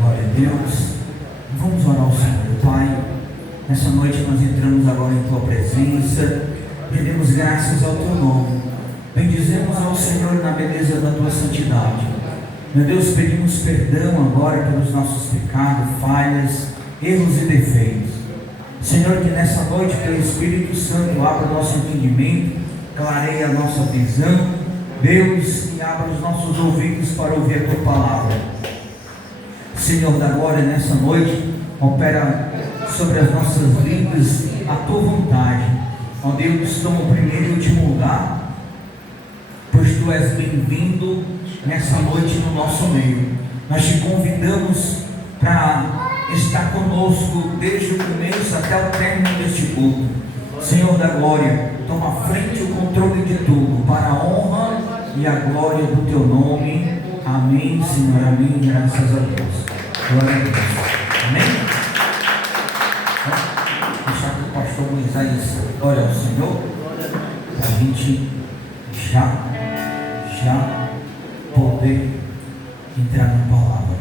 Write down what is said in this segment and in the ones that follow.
Glória a Deus. Vamos orar ao Senhor. Pai, nessa noite nós entramos agora em Tua presença, rendemos graças ao Teu nome, bendizemos ao Senhor na beleza da Tua santidade. Meu Deus, pedimos perdão agora pelos nossos pecados, falhas, erros e defeitos. Senhor, que nessa noite Teu Espírito Santo abra o nosso entendimento, clareie a nossa visão, Deus, e abra os nossos ouvidos para ouvir a Tua palavra. Senhor da glória, nessa noite, opera sobre as nossas vidas a Tua vontade. Ó Deus, toma o primeiro e último lugar, pois Tu és bem-vindo nessa noite no nosso meio. Nós Te convidamos para estar conosco desde o começo até o término deste culto. Senhor da glória, toma a frente e o controle de tudo, para a honra e a glória do Teu nome. Amém, Senhor, amém, graças a Deus. Glória a Deus. Amém? Vamos deixar que o pastor Moisés ore ao Senhor, para a gente já poder entrar na palavra.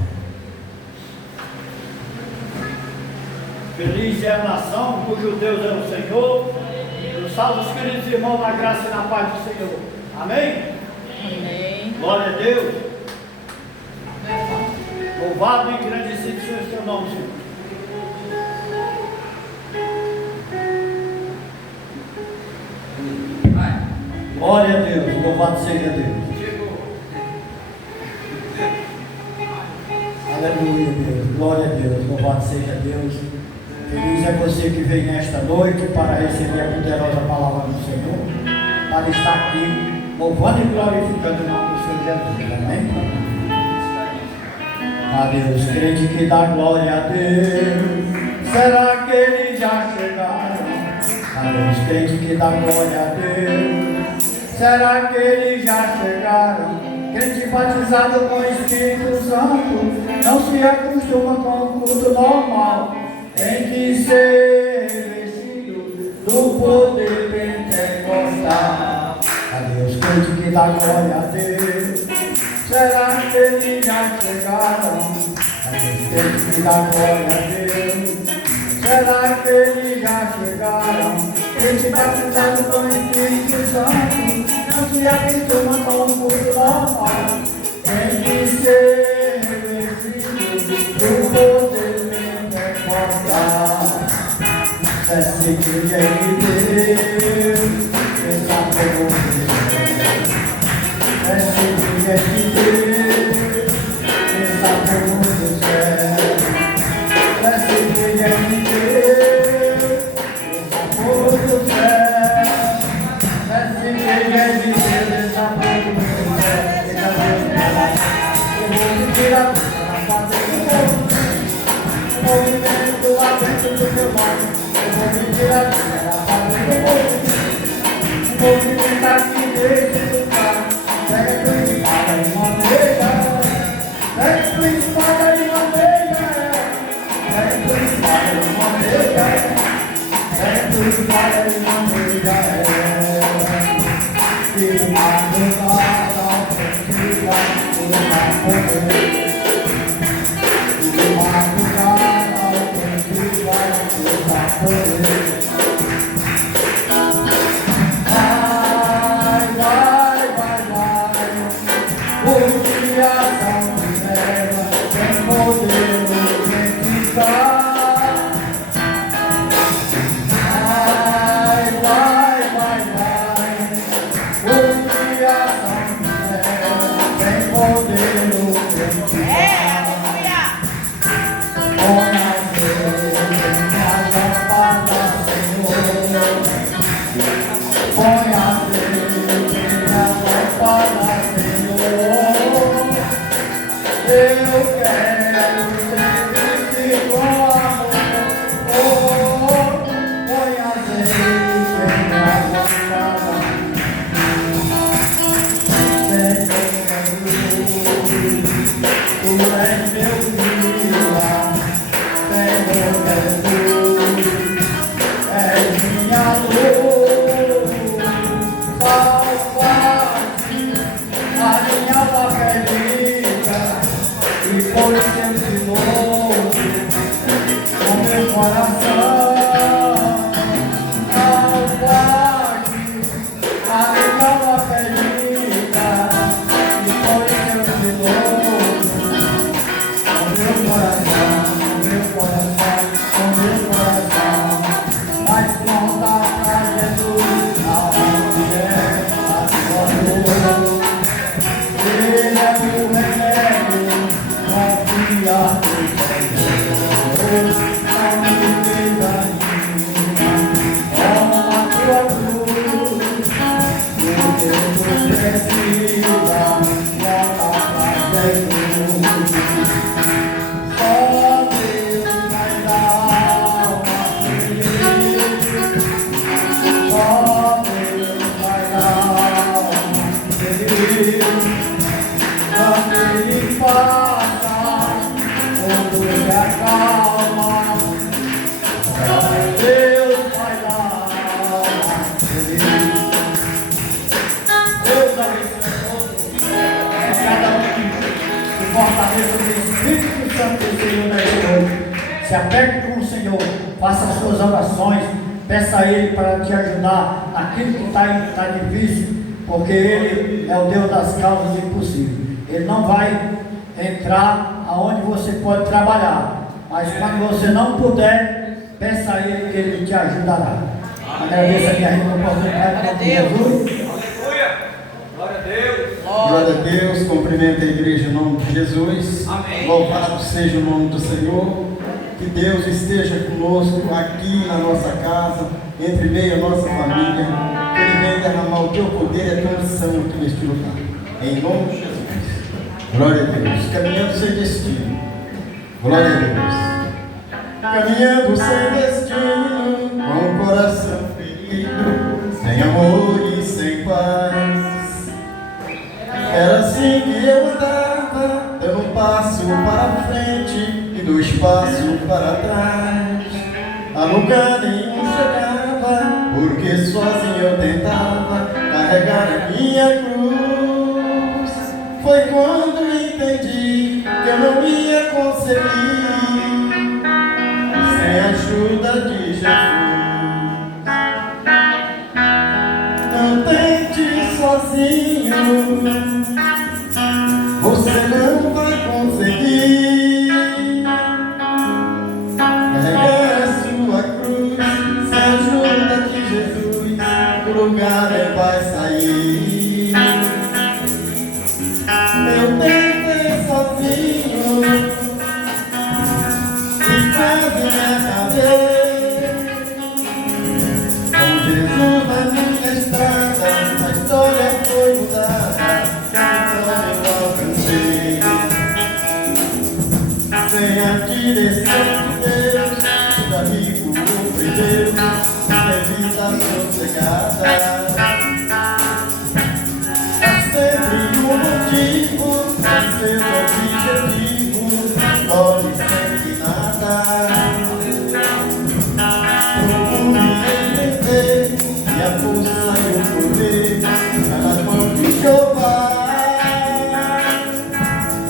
Feliz é a nação cujo Deus é o Senhor. Os salvos, queridos irmãos, na graça e na paz do Senhor. Amém? Amém. Glória a Deus. Louvado e engrandecido seja o Teu nome, Senhor. Glória a Deus, louvado seja Deus. Aleluia, Deus, glória a Deus, louvado seja Deus. Feliz é você que vem nesta noite para receber a poderosa palavra do Senhor, para estar aqui louvando e glorificando o nome do Senhor Jesus. Amém? A Deus, crente que dá glória a Deus, será que eles já chegaram? A Deus, crente que dá glória a Deus, será que eles já chegaram? Crente batizado com o Espírito Santo não se acostuma com o culto normal, tem que ser revestido do poder pentecostal. A Deus, crente que dá glória a Deus, será que eles já chegaram? A Deus, crente que dá glória a Deus, será que eles já chegaram? Crente batizado com o Espírito Santo não se acostuma com o culto normal, tem que ser revestido do poder pentecostal. Essa igreja é de Deus, essa pergunta. Essa igreja é de Deus, essa pergunta do céu. Essa igreja é de Deus, essa pergunta do céu. Essa igreja é de Deus, essa pergunta do céu. Eu vou me tirar da parte do povo, o movimento lá dentro do Teu nome. Eu vou me tirar da parte do povo, o movimento aqui nesse lugar. Pega tua espada de madeira, pega tua espada de madeira, pega tua espada de madeira, pega tua espada de madeira, e madrugada ofensiva, o poder, e madrugada ofensiva, o poder. Holy de novo com meu coração. Ao quarto, a minha ferida, e foi de novo com meu coração, com meu coração. Mas conta pra Jesus aonde é a sua dor. Ele é o remédio, confia no Senhor. Não me deixa nenhuma, toma a tua cruz. O Deus precisa, volta pra Jesus. Só Deus vai dar alma feliz. Só Deus vai dar alma feliz. Quando Ele passa, quando Ele acalma, Deus vai dar alma feliz. Deus abençoe a todos, e cada um que fortaleça o Espírito Santo do Senhor nesta noite. Se apegue com o Senhor, faça as suas orações, peça a Ele para te ajudar naquilo que está difícil, porque Ele é o Deus das causas impossíveis. Ele não vai entrar aonde você pode trabalhar, mas quando você não puder, peça a Ele que Ele te ajudará. Agradeço a minha rica oportunidade para Jesus. Glória a Deus. Glória a Deus, cumprimento a igreja em nome de Jesus. Amém. Louvado seja o nome do Senhor. Que Deus esteja conosco aqui na nossa casa, entre meio à nossa família. Que Ele venha derramar o teu poder e a tua unção aqui neste lugar. Em nome de Jesus. Glória a Deus. Caminhando sem destino. Glória a Deus. Caminhando sem destino, com o coração ferido, sem amor e sem paz. Era assim que eu andava, dando um passo para frente e 2 passos para trás. A lugar nenhum chegava, porque sozinho eu tentava carregar a minha cruz. Foi quando entendi que eu não ia conseguir sem a ajuda de Jesus. Não tente sozinho, você não vai conseguir carregar a sua cruz. Sem a ajuda de Jesus, o lugar vai sair. Eu tentei sozinho e quase me acabei. Com Jesus na minha estrada, a história foi mudada, a vitória eu alcancei. Sem a direção de Deus, o amigo perdeu, sem vida sossegada. Há sempre um motivo para seu objetivo, escolhe sempre nada. Procure entender que a força e o poder está nas mãos de Jeová.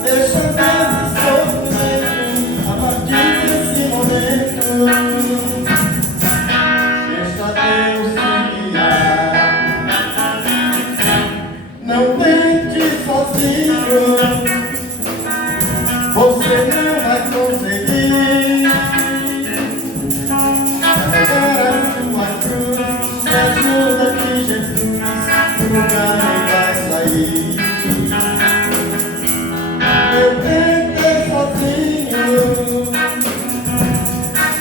Deixa Deus e sofrimento a partir desse momento. Deixa Deus te guiar. Não tente sozinho, você não vai conseguir carregar a sua cruz. Se ajuda de Jesus, o lugar não vai sair. Eu tentei sozinho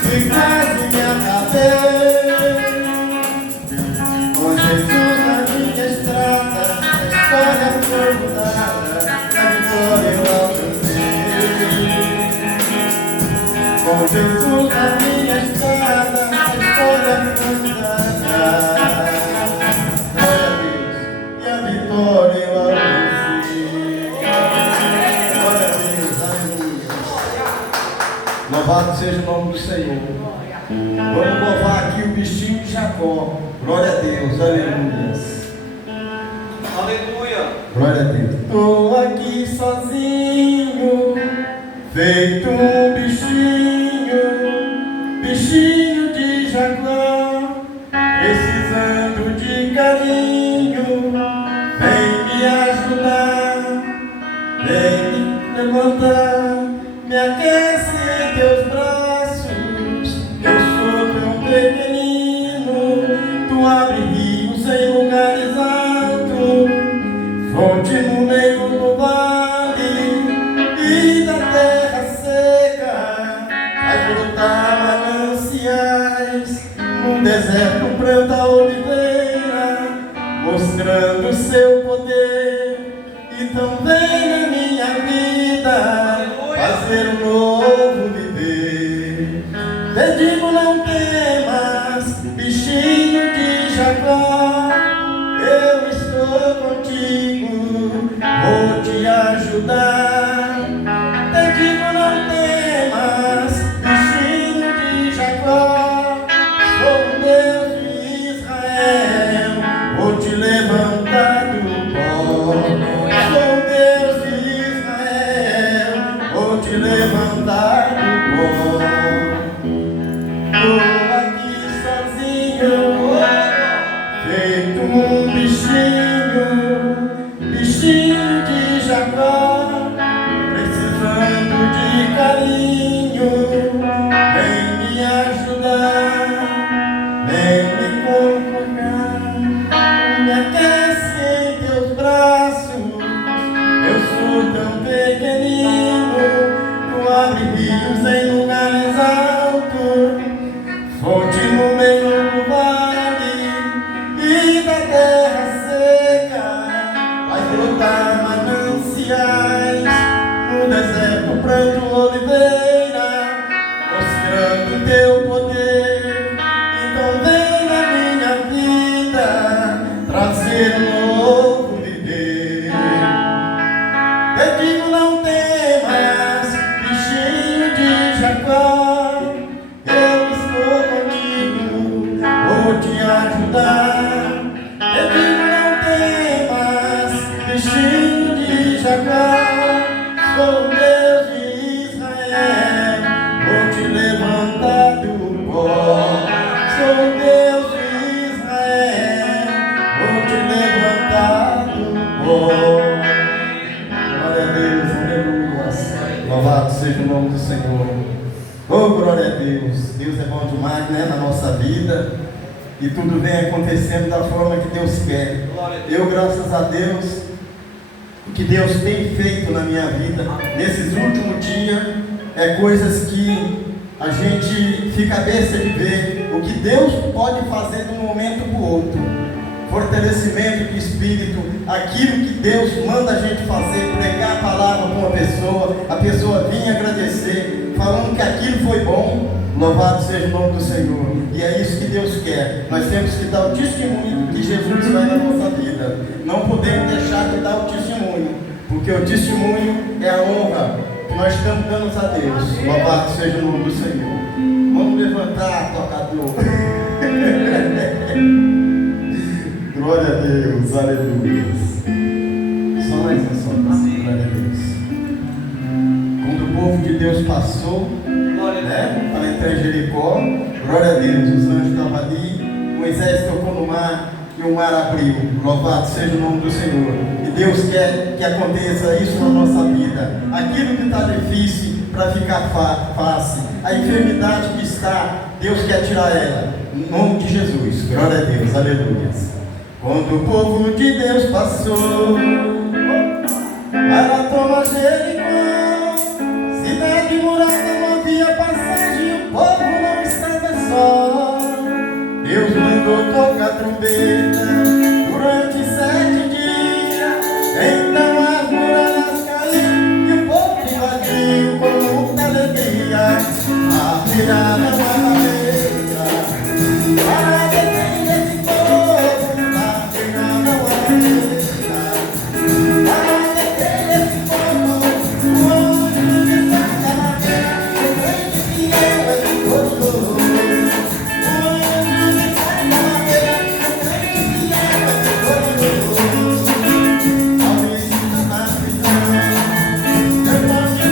e quase me acabei. Com Jesus na minha estrada, a história foi mudada, a vitória eu alcancei. Com Jesus na minha estrada, a história foi mudada. Glória a Deus, e a vitória eu alcancei. Glória a Deus, aleluia. Louvado seja o nome do Senhor. Vamos louvar aqui o bichinho de Jacó. Glória a Deus, aleluia. Aleluia. Glória a Deus. Estou aqui sozinho, feito um bichinho de jaguar, precisando de carinho. Vem me ajudar, vem me levantar, me aquece em teus braços. Eu sou tão pequenino, tu abre rios em lugares altos, fonte no meio do vale e da terra seca, vai brotar mananciais. No deserto planta oliveira, mostrando seu poder. Então vem na minha vida fazer um novo viver. Te digo, não temas, bichinho de Jacó, eu estou contigo, vou te ajudar. Te digo, não temas, bichinho de Jacó, sou o Deus de Israel, vou te levantar do pó. Sou o Deus de Israel, vou te levantar do pó. Estou aqui sozinho, feito um bichinho de Jacó, precisando de carinho. Vem me ajudar, vem me confortar, me aquece em teus braços. Eu sou tão pequenino, tu abre rios em lugares altos, fonte no meio do vale e da terra seca, vai brotar mananciais. No deserto planto oliveira, mostrando teu poder. Então vem na minha vida trazer um novo viver. Te digo, não temas, bichinho de Jacó, eu estou contigo, vou te ajudar. Te digo, não temas, bichinho de Jacó, sou o Deus de Israel, vou te levantar do pó. Sou o Deus de Israel, vou te levantar do pó. Glória a Deus, aleluia. Louvado seja o nome do Senhor. Oh, glória a Deus. Deus é bom demais, né, na nossa vida. E tudo vem acontecendo da forma que Deus quer. Eu, graças a Deus, o que Deus tem feito na minha vida nesses últimos dias é coisas que a gente fica besta de ver o que Deus pode fazer de um momento para o outro. Fortalecimento de espírito, aquilo que Deus manda a gente fazer, pregar a palavra para uma pessoa, a pessoa vir agradecer, falando que aquilo foi bom. Louvado seja o nome do Senhor. E é isso que Deus quer. Nós temos que dar o testemunho que Jesus faz na nossa vida. Não podemos deixar de dar o testemunho, porque o testemunho é a honra que nós estamos dando a Deus. Louvado seja o nome do Senhor. Vamos levantar, tocador. Glória a Deus, aleluia. Só mais um som, glória a Deus. Quando o povo de Deus passou, né, para entrar em Jericó, glória a Deus, os anjos estavam ali, Moisés tocou no mar e o mar abriu. Louvado seja o nome do Senhor. E Deus quer que aconteça isso na nossa vida. Aquilo que está difícil para ficar fácil, a enfermidade que está, Deus quer tirar ela. Em nome de Jesus, glória a Deus, aleluia. Quando o povo de Deus passou para tomar Jericó, cidade murada, não havia passagem, o povo não estava só. Deus mandou tocar trombeta durante 7 dias, então as muralhas caíram e o povo invadiu com muita alegria a virada da barreira. Para defender esse povo, a virada da barreira. Para defender esse povo, o anjo de Santa Maria, o grande fiel é poderoso. O anjo de Santa Maria, o grande fiel é poderoso. Ao me ensinar na prisão, depois de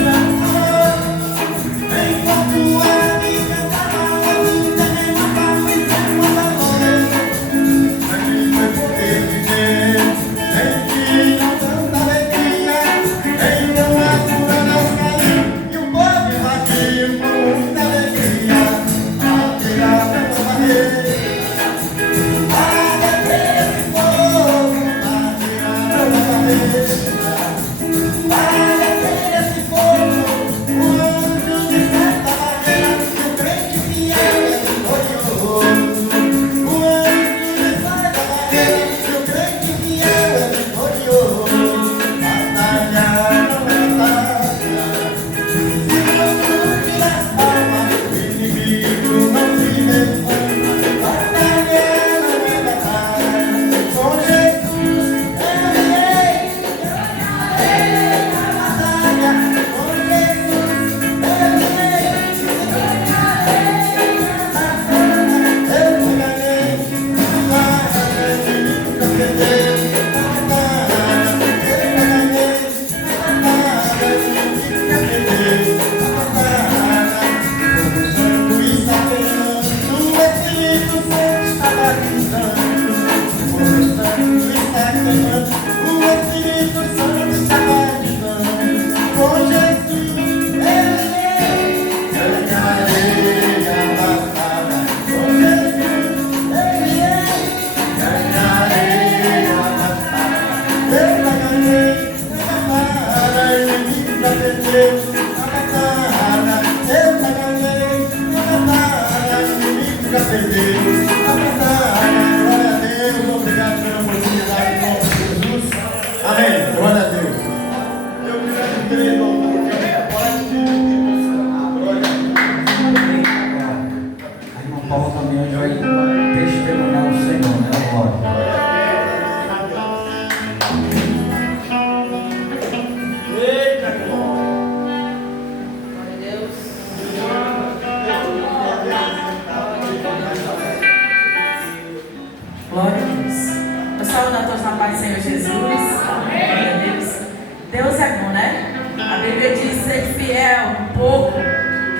pouco,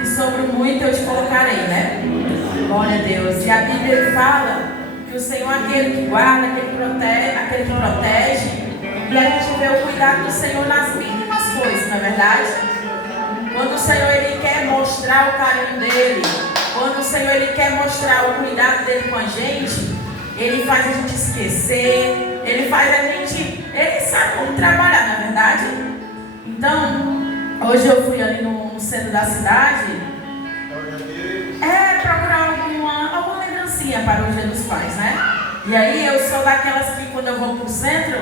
e sobre o muito eu te colocarei, né? Glória a Deus. E a Bíblia fala que o Senhor é aquele que guarda, aquele que protege, e a gente vê o cuidado do Senhor nas mínimas coisas, não é verdade? Quando o Senhor ele quer mostrar o carinho dele, quando o Senhor ele quer mostrar o cuidado dele com a gente, ele faz a gente esquecer, ele faz a gente, ele sabe como trabalhar, não é verdade? Então, hoje eu fui ali no centro da cidade, procurar alguma lembrancinha para o Dia dos Pais, né? E aí eu sou daquelas que quando eu vou pro centro,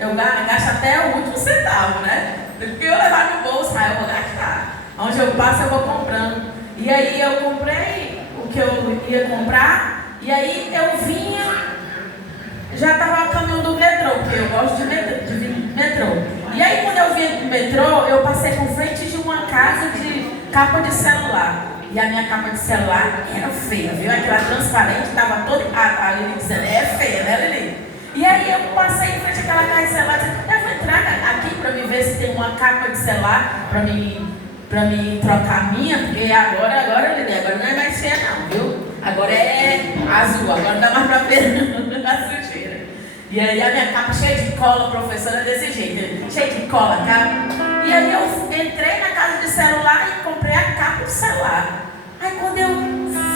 eu gasto até o último centavo, né? Porque eu levar no bolso, aí eu vou gastar. Onde eu passo eu vou comprando. E aí eu comprei o que eu ia comprar, e aí eu vinha, já estava o caminho do metrô, porque eu gosto de metrô. E aí quando eu vinha do metrô, eu passei por frente de uma casa de capa de celular. E a minha capa de celular era feia, viu? Aquela transparente, estava toda. A Lili dizendo, é feia, né, Lili? E aí eu passei em frente àquela casa de celular e disse, eu vou entrar aqui para me ver se tem uma capa de celular para me trocar a minha, porque agora, Lili, agora não é mais feia não, viu? Agora é azul, agora não dá mais para ver a sujeira. E aí a minha capa cheia de cola, professora, desse jeito, cheia de cola, capa. E aí eu entrei na casa de celular e comprei a capa de celular. Aí quando eu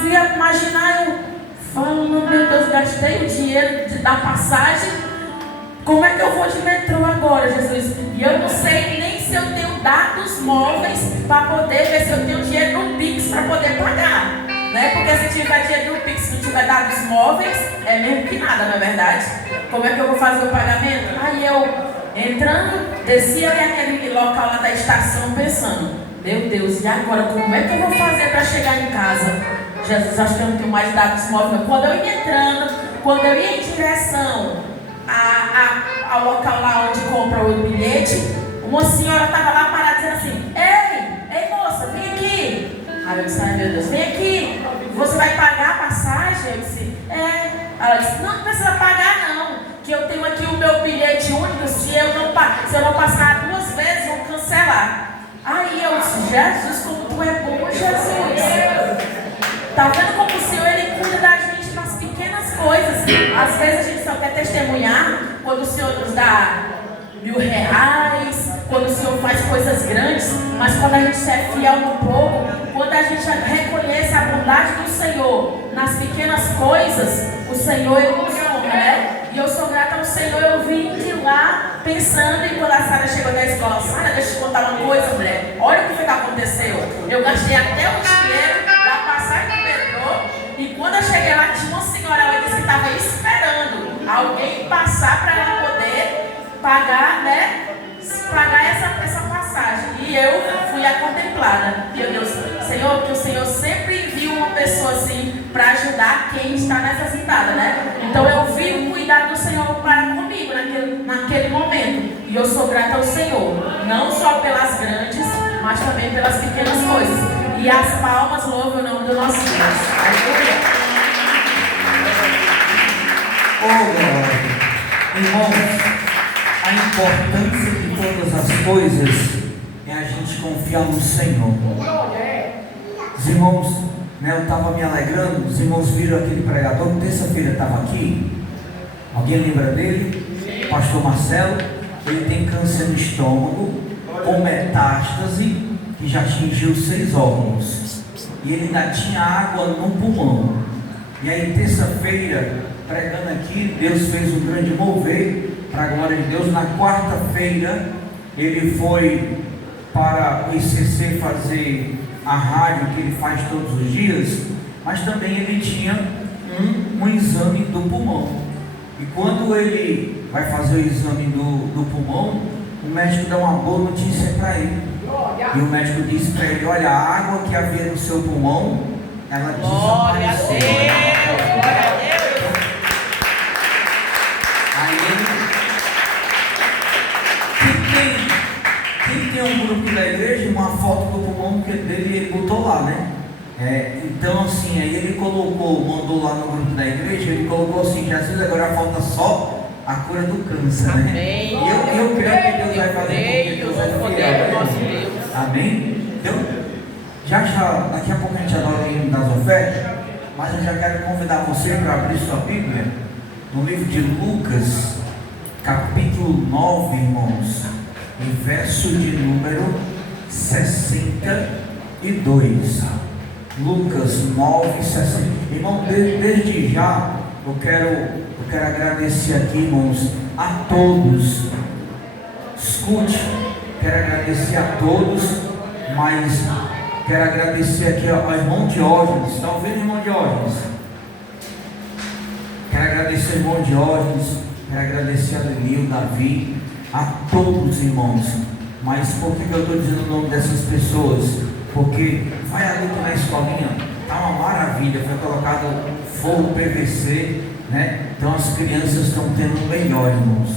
fui imaginar, eu falo, meu Deus, gastei o dinheiro da passagem, como é que eu vou de metrô agora, Jesus? E eu não sei nem se eu tenho dados móveis para poder ver se eu tenho dinheiro no Pix para poder pagar, né? Porque se tiver dinheiro no Pix, se não tiver dados móveis, é mesmo que nada, não é verdade? Como é que eu vou fazer o pagamento? Aí eu entrando, descia ali aquele local lá da estação pensando, meu Deus, e agora como é que eu vou fazer para chegar em casa? Jesus, acho que eu não tenho mais dados móveis. Quando eu ia entrando, quando eu ia em direção ao local lá onde compra o bilhete, uma senhora estava lá parada dizendo assim, ei moça, vem aqui. Aí eu disse, ai meu Deus, vem aqui, você vai pagar a passagem? Eu disse, Ela disse, não precisa pagar não, que eu tenho aqui o meu bilhete único, se eu não passar 2 vezes, vão cancelar. Aí eu disse, Jesus, como tu é bom, Jesus. Tá vendo como o Senhor, ele cuida da gente nas pequenas coisas. Às vezes a gente só quer testemunhar quando o Senhor nos dá R$1000, quando o Senhor faz coisas grandes, mas quando a gente é fiel no pouco, quando a gente reconhece a bondade do Senhor nas pequenas coisas, o Senhor ele nos honra, né? E eu sou grata ao Senhor, eu vim de lá pensando, e quando a Sara chegou da escola, Sara, deixa eu te contar uma coisa, mulher, olha o que foi que aconteceu. Eu gastei até o dinheiro da passagem do metrô, e quando eu cheguei lá, tinha uma senhora lá que disse que estava esperando alguém passar para ela poder pagar, né? Pagar essa passagem. E eu fui a contemplada. E eu disse, Senhor, que o Senhor sempre envia uma pessoa assim para ajudar quem está necessitada, né? Então eu vi o cuidado do Senhor para comigo naquele momento. E eu sou grata ao Senhor, não só pelas grandes, mas também pelas pequenas coisas. E as palmas louvam o nome do nosso Deus. Aleluia. Irmãos, a importância de todas as coisas é a gente confiar no Senhor. Os irmãos, né, eu estava me alegrando, os irmãos viram aquele pregador, terça-feira estava aqui. Alguém lembra dele? Pastor Marcelo. Ele tem câncer no estômago, com metástase, que já atingiu 6 órgãos. E ele ainda tinha água no pulmão. E aí, terça-feira, pregando aqui, Deus fez um grande mover para a glória de Deus. Na quarta-feira, ele foi para o ICC fazer a rádio que ele faz todos os dias, mas também ele tinha um exame do pulmão. E quando ele vai fazer o exame do pulmão, o médico dá uma boa notícia para ele. E o médico disse para ele, olha, a água que havia no seu pulmão, ela desapareceu. Glória a Deus. Quem tem um grupo da igreja, uma foto do pulmão dele, ele botou lá, né? Então assim, aí ele mandou lá no grupo da igreja, ele colocou assim, Jesus, agora falta só a cura do câncer, né? Amém. E eu creio que Deus vai fazer, porque Deus é fiel. Amém? Então, daqui a pouco a gente adora o hino das ofertas, mas eu já quero convidar você para abrir sua Bíblia no livro de Lucas, capítulo 9, irmãos, e verso de número 62. Lucas 9, 60. Irmão, desde já eu quero agradecer aqui, irmãos, a todos. Escute, quero agradecer a todos, mas quero agradecer aqui ao irmão Diógenes. Está ouvindo, irmão Diógenes? Quero agradecer ao irmão Diógenes, quero agradecer a Lenil, Davi, a todos os irmãos. Mas por que eu estou dizendo o nome dessas pessoas? Porque vai ali na escolinha, está uma maravilha, foi colocado fogo PVC, né? Então as crianças estão tendo o melhor, irmãos.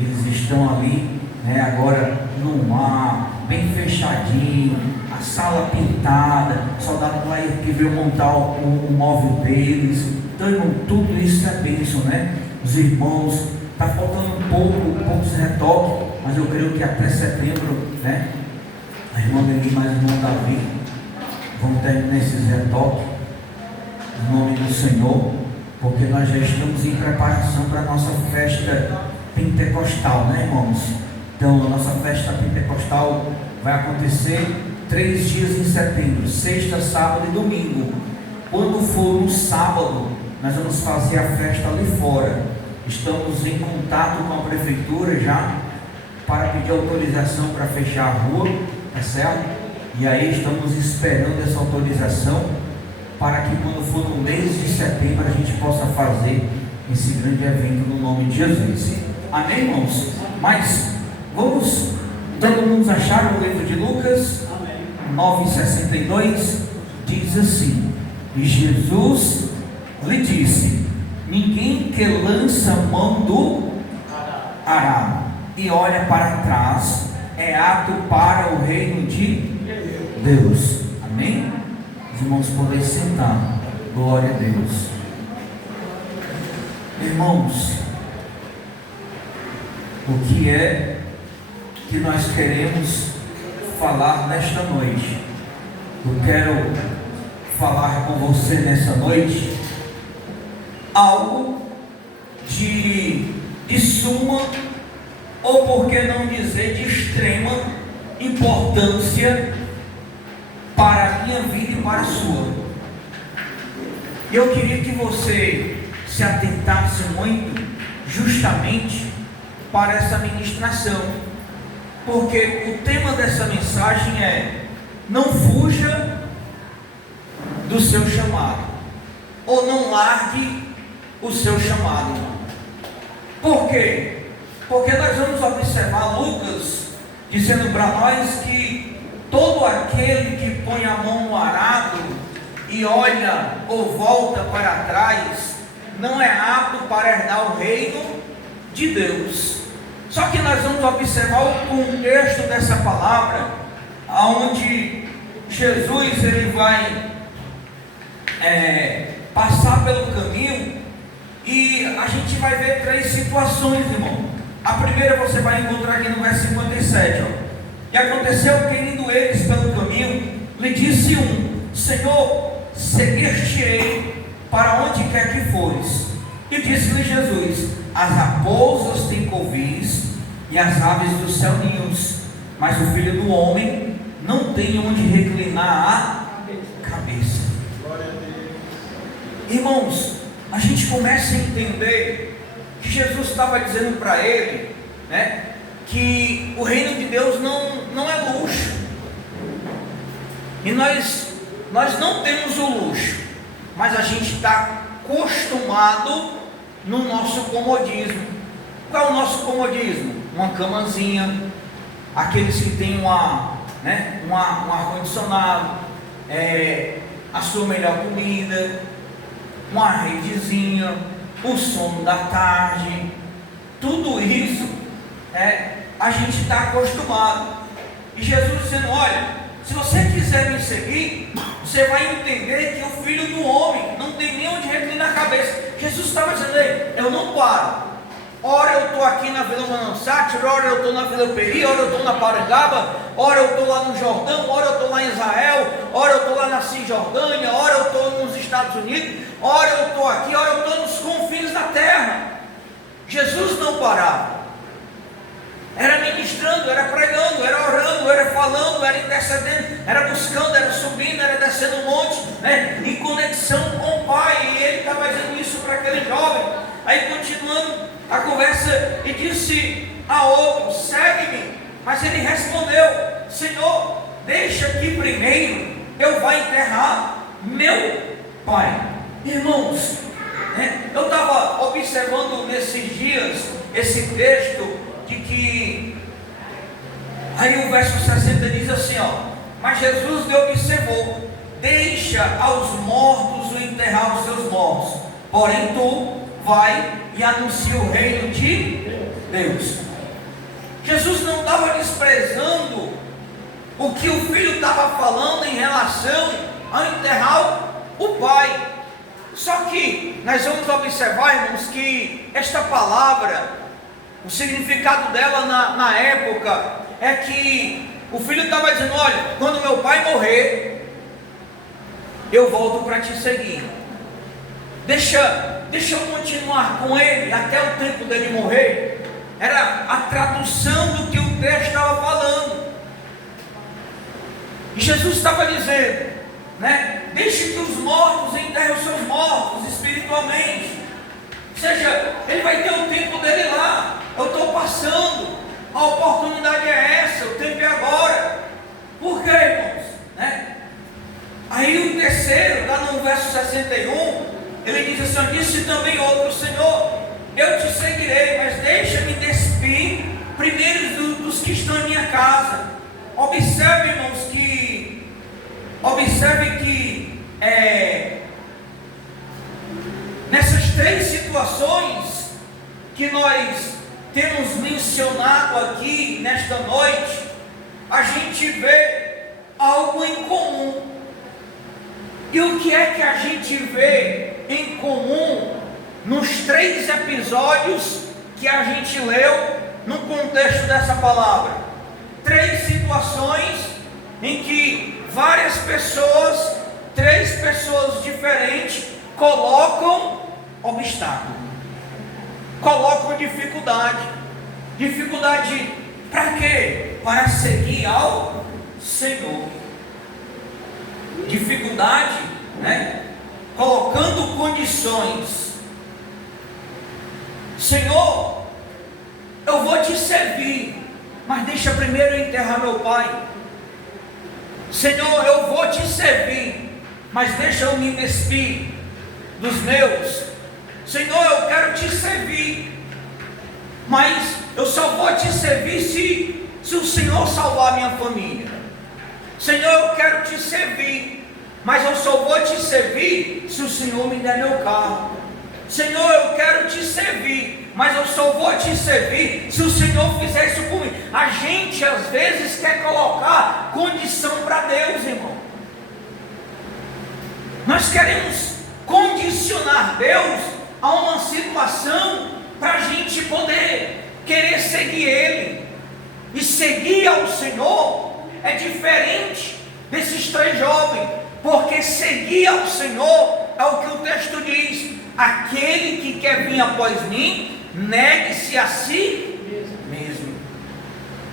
Eles estão ali, né, agora no mar, bem fechadinho, a sala pintada, só dá para ir que veio montar o móvel deles. Então, irmão, tudo isso é bênção, né? Os irmãos, está faltando poucos retoques, mas eu creio que até setembro, né? A irmã Lili mais o irmão Davi vão terminar esses retoques em nome do Senhor, porque nós já estamos em preparação para a nossa festa pentecostal, né, irmãos? Então a nossa festa pentecostal vai acontecer 3 dias em setembro, sexta, sábado e domingo. Quando for no sábado, nós vamos fazer a festa ali fora. Estamos em contato com a prefeitura já para pedir autorização para fechar a rua, tá certo? E aí estamos esperando essa autorização para que quando for no mês de setembro a gente possa fazer esse grande evento no nome de Jesus. Amém, irmãos? Mas vamos, todo mundo acharam o livro de Lucas 9,62? Diz assim: e Jesus lhe disse: ninguém que lança mão do arado e olha para trás é apto para o reino de Deus. Amém? Os irmãos podem sentar. Glória a Deus. Irmãos, o que é que nós queremos falar nesta noite? Eu quero falar com você nessa noite algo de suma, ou por que não dizer de extrema importância para a minha vida e para a sua. Eu queria que você se atentasse muito justamente para essa ministração, porque o tema dessa mensagem é: não fuja do seu chamado, ou não largue o seu chamado. Por quê? Porque nós vamos observar Lucas dizendo para nós que todo aquele que põe a mão no arado e olha ou volta para trás não é apto para herdar o reino de Deus. Só que nós vamos observar o contexto dessa palavra, onde Jesus ele vai passar pelo caminho, e a gente vai ver 3 situações, irmão. A primeira você vai encontrar aqui no verso 57, ó. E aconteceu que, indo eles pelo caminho, lhe disse um: Senhor, seguir-te-ei para onde quer que fores. E disse-lhe Jesus: as raposas têm covis e as aves do céu ninhos, mas o Filho do Homem não tem onde reclinar a cabeça. Irmãos, a gente começa a entender que Jesus estava dizendo para ele, né, que o reino de Deus não é luxo, e nós não temos o luxo, mas a gente está acostumado no nosso comodismo. Qual é o nosso comodismo? Uma camazinha, aqueles que têm um ar-condicionado, a sua melhor comida, uma redezinha, o sono da tarde, tudo isso a gente está acostumado. E Jesus dizendo: olha, se você quiser me seguir, você vai entender que o Filho do Homem não tem nem onde reclinar a cabeça. Jesus estava dizendo: eu não paro. Ora eu estou aqui na Vila Manansátiro, ora eu estou na Vila Peri, ora eu estou na Parangaba, ora eu estou lá no Jordão, ora eu estou lá em Israel, ora eu estou Cisjordânia, ora eu estou nos Estados Unidos, ora eu estou aqui, ora eu estou nos confins da terra. Jesus não parava. Era ministrando, era pregando, era orando, era falando, era intercedendo, era buscando, era subindo, era descendo o monte, né? Em conexão com o Pai. E ele estava dizendo isso para aquele jovem. Aí continuando a conversa, e disse a outro: segue-me. Mas ele respondeu: Senhor, deixa que primeiro eu vá enterrar meu pai. Irmãos, né? Eu estava observando nesses dias esse texto de que aí o verso 60 diz assim, mas Jesus lhe observou: deixa aos mortos o enterrar os seus mortos, porém tu vai e anuncia o reino de Deus. Jesus não estava desprezando o que o filho estava falando em relação a enterrar o pai. Só que nós vamos observar, irmãos, que esta palavra, o significado dela na época é que o filho estava dizendo: olha, quando meu pai morrer, eu volto para te seguir. Deixa eu continuar com ele até o tempo dele morrer. Era a tradução do que o texto estava falando. E Jesus estava dizendo, né? Deixe que os mortos enterrem os seus mortos espiritualmente. Ou seja, ele vai ter o tempo dele lá. Eu estou passando, a oportunidade é essa, o tempo é agora. Por quê, irmãos? Né? Aí o terceiro, está no verso 61, ele diz assim: disse também outro: Senhor, eu te seguirei, mas deixa-me despir primeiro dos que estão em minha casa. Observe, irmãos, que nessas três situações que nós temos mencionado aqui nesta noite, a gente vê algo em comum. E o que é que a gente vê em comum nos três episódios que a gente leu no contexto dessa palavra? Três situações em que várias pessoas, três pessoas diferentes, colocam obstáculo, colocam dificuldade. Dificuldade para quê? Para seguir ao Senhor. Dificuldade, né? Colocando condições. Senhor, eu vou te servir, mas deixa primeiro eu enterrar meu pai. Senhor, eu vou te servir, mas deixa eu me despir dos meus. Senhor, eu quero te servir, mas eu só vou te servir se o Senhor salvar minha família. Senhor, eu quero te servir, mas eu só vou te servir se o Senhor me der meu carro. Senhor, eu quero te servir, mas eu só vou te servir se o Senhor fizer isso por mim. A gente às vezes quer colocar condição para Deus, irmão. Nós queremos condicionar Deus a uma situação para a gente poder querer seguir Ele. E seguir ao Senhor é diferente desses três jovens, porque seguir ao Senhor é o que o texto diz: aquele que quer vir após mim, negue-se a si mesmo,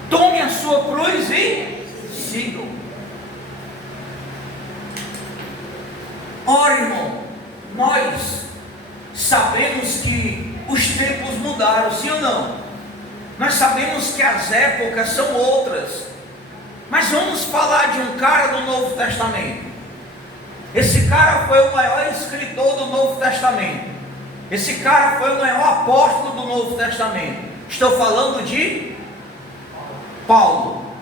tome a sua cruz e siga. Ora, irmão, nós sabemos que os tempos mudaram, sim ou não? Nós sabemos que as épocas são outras. Mas vamos falar de um cara do Novo Testamento. Esse cara foi o maior escritor do Novo Testamento. Esse cara foi o maior apóstolo do Novo Testamento. Estou falando de Paulo.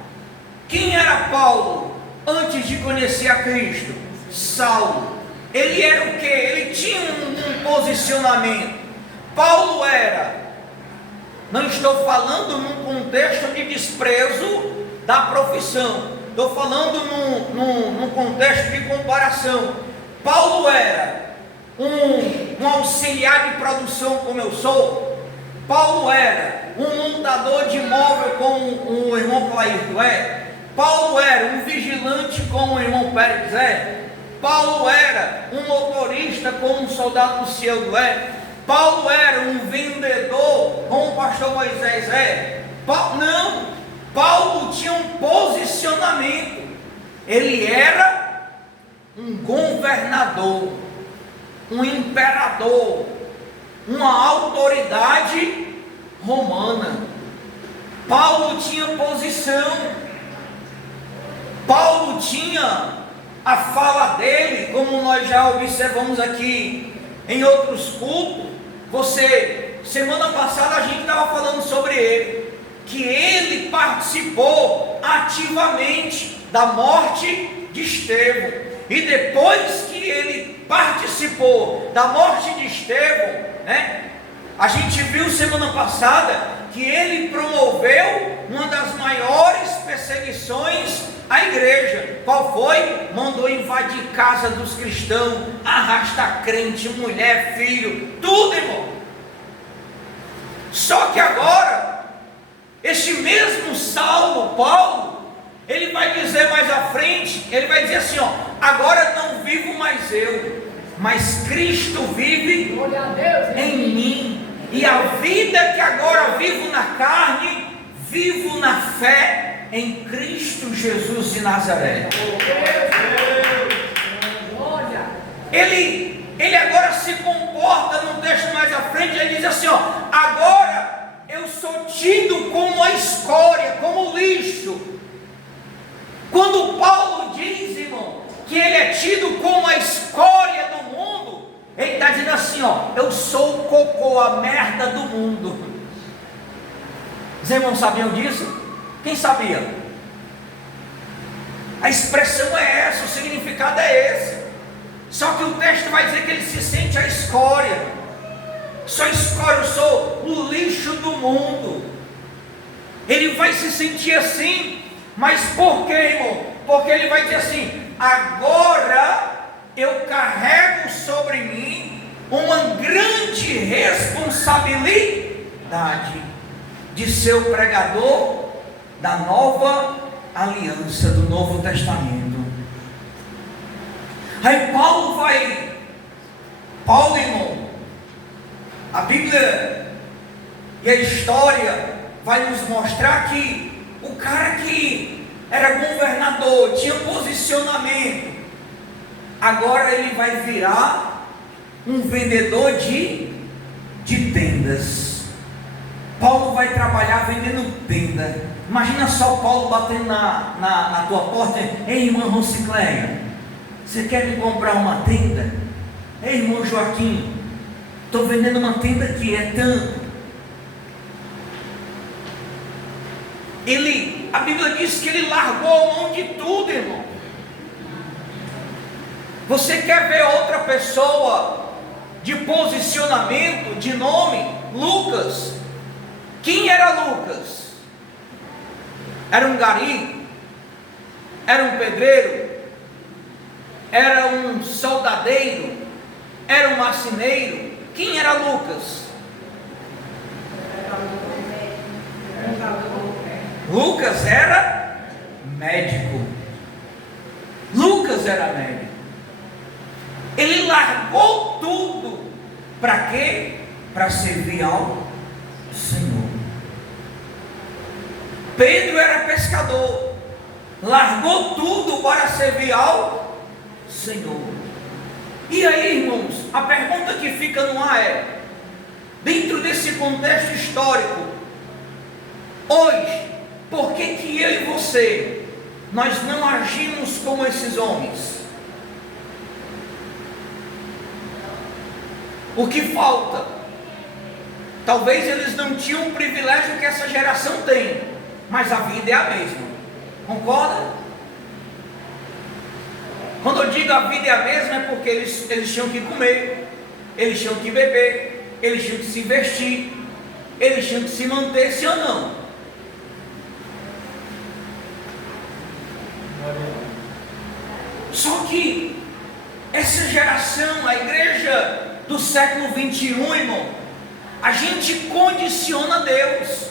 Quem era Paulo antes de conhecer a Cristo? Saulo. Ele era o que? Ele tinha um posicionamento. Paulo era, não estou falando num contexto de desprezo da profissão, estou falando num contexto de comparação. Paulo era um auxiliar de produção, como eu sou. Paulo era um montador de imóvel, como o irmão Clairto é. Paulo era um vigilante, como o irmão Pérez é. Paulo era um motorista como um soldado do cielo é. Paulo era um vendedor como o pastor Moisés é. Não, Paulo tinha um posicionamento. Ele era um governador, um imperador, uma autoridade romana. Paulo tinha posição. Paulo tinha a fala dele, como nós já observamos aqui em outros cultos. Semana passada a gente estava falando sobre ele, que ele participou ativamente da morte de Estevão. E depois que ele participou da morte de Estevão, a gente viu semana passada que ele promoveu uma das maiores perseguições à igreja. Qual foi? Mandou invadir casa dos cristãos, arrastar crente, mulher, filho, tudo, irmão. Só que agora, este mesmo Saulo, Paulo, ele vai dizer mais à frente, ele vai dizer assim, agora não vivo mais eu, mas Cristo vive em mim. E a vida que agora vivo na carne, vivo na fé em Cristo Jesus de Nazaré. Ele agora se comporta no texto mais à frente, ele diz assim, agora eu sou tido como a escória, como lixo. Quando Paulo diz, irmão, que ele é tido como a escória do mundo, ele está dizendo assim, eu sou o cocô, a merda do mundo. Os irmãos sabiam disso? Quem sabia? A expressão é essa, o significado é esse. Só que o texto vai dizer que ele se sente a escória. Sou escória, eu sou o lixo do mundo. Ele vai se sentir assim, mas por quê, irmão? Porque ele vai dizer assim, agora eu carrego sobre mim uma grande responsabilidade de ser o pregador da nova aliança, do Novo Testamento. Aí Paulo, irmão, a Bíblia e a história vai nos mostrar que o cara que era governador, tinha posicionamento, agora ele vai virar um vendedor de tendas. Paulo vai trabalhar vendendo tenda. Imagina só Paulo batendo na tua porta: ei, irmã Rocicléia, você quer me comprar uma tenda? Ei, irmão Joaquim, estou vendendo uma tenda que é tanto. A Bíblia diz que ele largou a mão de tudo, irmão. Você quer ver outra pessoa de posicionamento, de nome? Lucas. Quem era Lucas? Era um gari? Era um pedreiro? Era um soldadeiro? Era um marceneiro? Quem era Lucas? Lucas era médico. Lucas era médico. Ele largou tudo. Para quê? Para servir ao Senhor. Pedro era pescador. Largou tudo para servir ao Senhor. E aí, irmãos, a pergunta que fica no ar é: dentro desse contexto histórico, hoje, por que eu e você, nós não agimos como esses homens? O que falta? Talvez eles não tinham o privilégio que essa geração tem, mas a vida é a mesma. Concorda? Quando eu digo a vida é a mesma, é porque eles tinham que comer, eles tinham que beber, eles tinham que se vestir, eles tinham que se manter, sim ou não? Só que essa geração, a igreja do século 21, irmão, a gente condiciona Deus.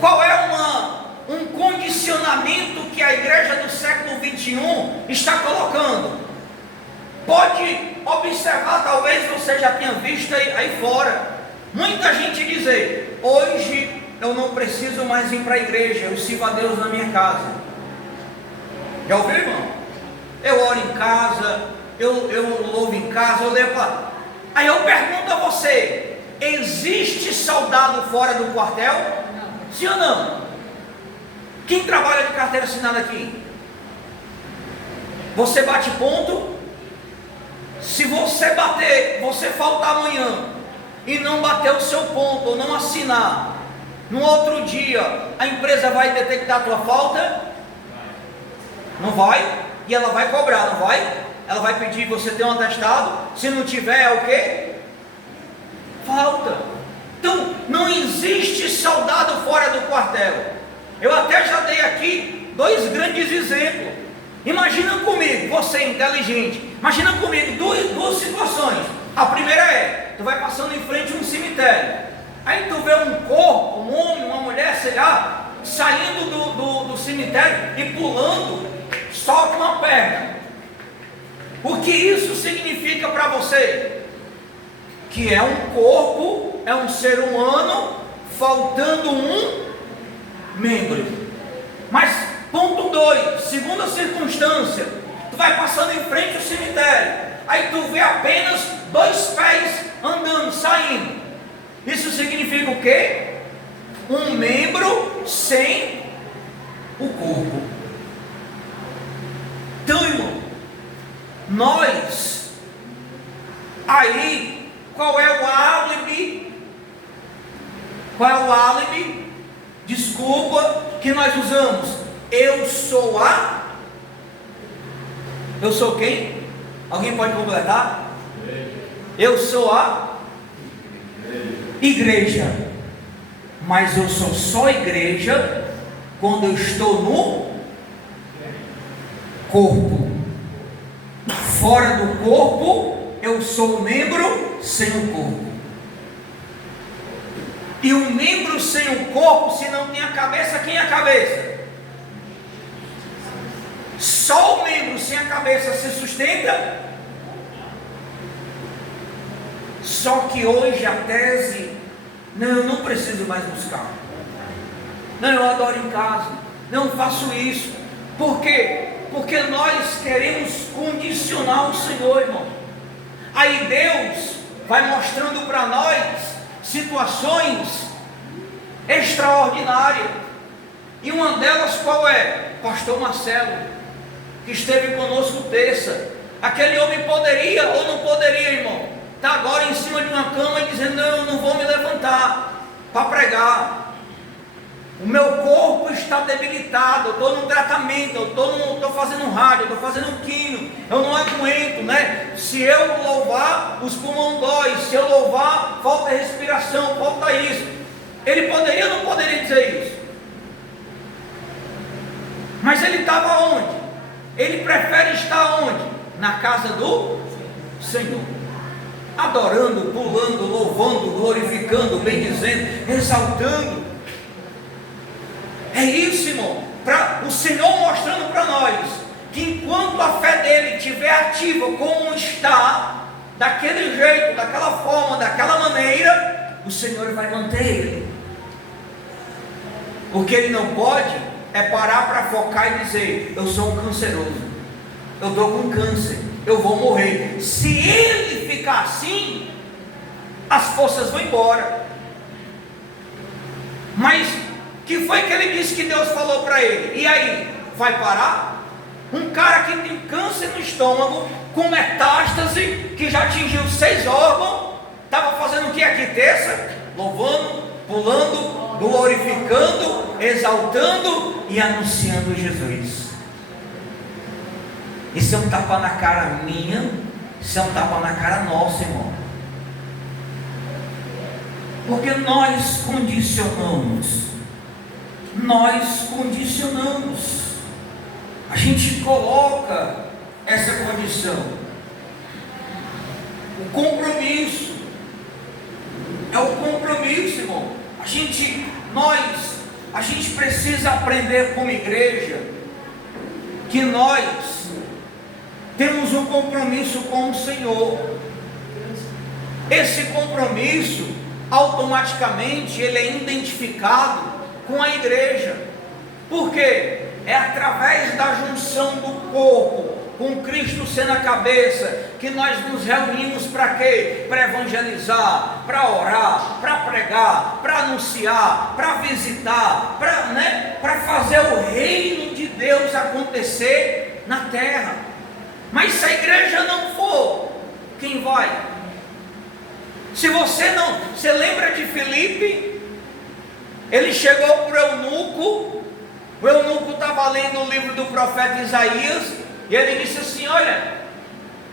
Qual é um condicionamento condicionamento que a igreja do século 21 está colocando. Pode observar, talvez você já tenha visto aí fora, muita gente dizer: hoje eu não preciso mais ir para a igreja, eu sirvo a Deus na minha casa. Já ouviu, irmão? Eu oro em casa, eu louvo em casa, eu levo para... Aí eu pergunto a você: existe soldado fora do quartel? Não. Sim ou não? Quem trabalha de carteira assinada aqui? Você bate ponto? Se você bater, você faltar amanhã e não bater o seu ponto, ou não assinar, no outro dia a empresa vai detectar a tua falta? Não vai? E ela vai cobrar, não vai? Ela vai pedir você ter um atestado. Se não tiver, é o quê? Falta. Então, não existe soldado fora do quartel. Eu até já dei aqui 2 grandes exemplos. Imagina comigo, você inteligente, imagina comigo duas situações. A primeira é: tu vai passando em frente a um cemitério, aí tu vê um corpo, um homem, uma mulher, sei lá, saindo do cemitério e pulando, solta uma perna. O que isso significa para você? Que é um corpo, é um ser humano, faltando um membro. Mas ponto 2, segunda circunstância, tu vai passando em frente ao cemitério, aí tu vê apenas 2 pés andando, saindo. Isso significa o quê? Um membro sem o corpo. Então, irmão, nós, aí, qual é o álibi? Qual é o álibi? Desculpa, que nós usamos. Eu sou quem? Alguém pode completar? Eu sou a igreja. Mas eu sou só igreja quando eu estou no corpo. Fora do corpo, eu sou membro sem o corpo. E um membro sem o corpo, se não tem a cabeça, quem é a cabeça? Só o membro sem a cabeça se sustenta. Só que hoje a tese: não, eu não preciso mais buscar. Não, eu adoro em casa. Não faço isso. Por quê? Porque nós queremos condicionar o Senhor, irmão. Aí Deus vai mostrando para nós situações extraordinárias. E uma delas qual é? Pastor Marcelo, que esteve conosco terça. Aquele homem poderia ou não poderia, irmão, está agora em cima de uma cama e dizendo: não, eu não vou me levantar para pregar. O meu corpo está debilitado, eu estou no tratamento, eu estou fazendo rádio, eu estou fazendo químio, eu não aguento, né? Se eu louvar, os pulmões dói, se eu louvar, falta respiração, falta isso. Ele poderia ou não poderia dizer isso? Mas ele estava onde? Ele prefere estar onde? Na casa do Senhor, adorando, pulando, louvando, glorificando, bendizendo, exaltando. É isso, irmão, para o Senhor mostrando para nós que enquanto a fé dele estiver ativa como está, daquele jeito, daquela forma, daquela maneira, o Senhor vai manter ele. O que ele não pode é parar para focar e dizer: eu sou um canceroso, eu estou com câncer, eu vou morrer. Se ele ficar assim, as forças vão embora. Mas que foi que ele disse que Deus falou para ele? E aí, vai parar? Um cara que tem câncer no estômago, com metástase, que já atingiu 6 órgãos, estava fazendo o que aqui terça? Louvando, pulando, glorificando, exaltando e anunciando Jesus. Isso é um tapa na cara minha, isso é um tapa na cara nossa, irmão. Porque nós condicionamos. A gente coloca essa condição. O compromisso é o compromisso, irmão. a gente precisa aprender como igreja que nós temos um compromisso com o Senhor. Esse compromisso, automaticamente, ele é identificado com a igreja. Por quê? É através da junção do corpo com Cristo sendo a cabeça que nós nos reunimos para quê? Para evangelizar, para orar, para pregar, para anunciar, para visitar, para fazer o reino de Deus acontecer na terra. Mas se a igreja não for, quem vai? Se você não, você lembra de Filipe? Ele chegou para o eunuco estava lendo o livro do profeta Isaías, e ele disse assim: olha,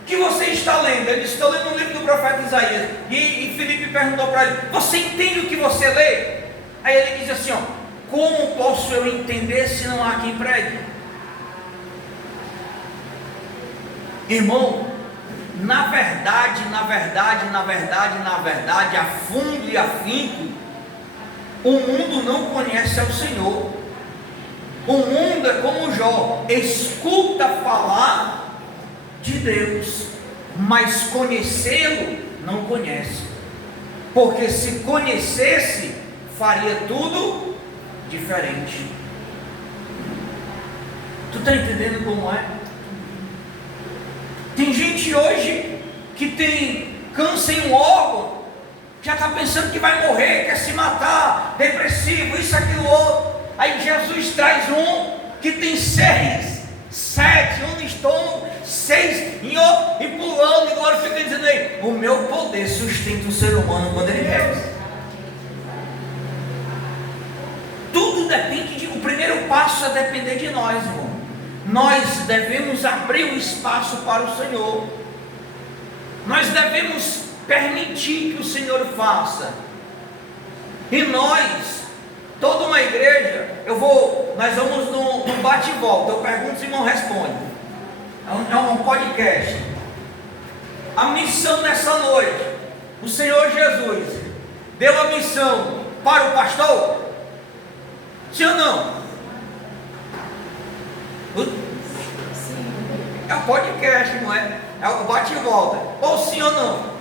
o que você está lendo? Ele disse: estou lendo o livro do profeta Isaías. E Filipe perguntou para ele: você entende o que você lê? Aí ele disse assim: ó, como posso eu entender se não há quem pregue? Irmão, na verdade, a fundo e afinco, o mundo não conhece ao Senhor. O mundo é como Jó, escuta falar de Deus, mas conhecê-lo não conhece, porque se conhecesse, faria tudo diferente. Tu está entendendo como é? Tem gente hoje que tem câncer em um órgão, já está pensando que vai morrer, quer se matar, depressivo, isso, aquilo, outro. Aí Jesus traz um que tem 6, 7, um no estômago, 6 em outro, e pulando, e agora fica dizendo aí: o meu poder sustenta o ser humano quando ele bebe. Tudo depende o primeiro passo é depender de nós, irmão. Nós devemos abrir o espaço para o Senhor. Nós devemos permitir que o Senhor faça. E nós, toda uma igreja, nós vamos num bate e volta, eu pergunto, o irmão responde. É um podcast. A missão dessa noite, o Senhor Jesus deu a missão para o pastor? Sim ou não? É um podcast, não é? É o bate e volta. Ou sim ou não?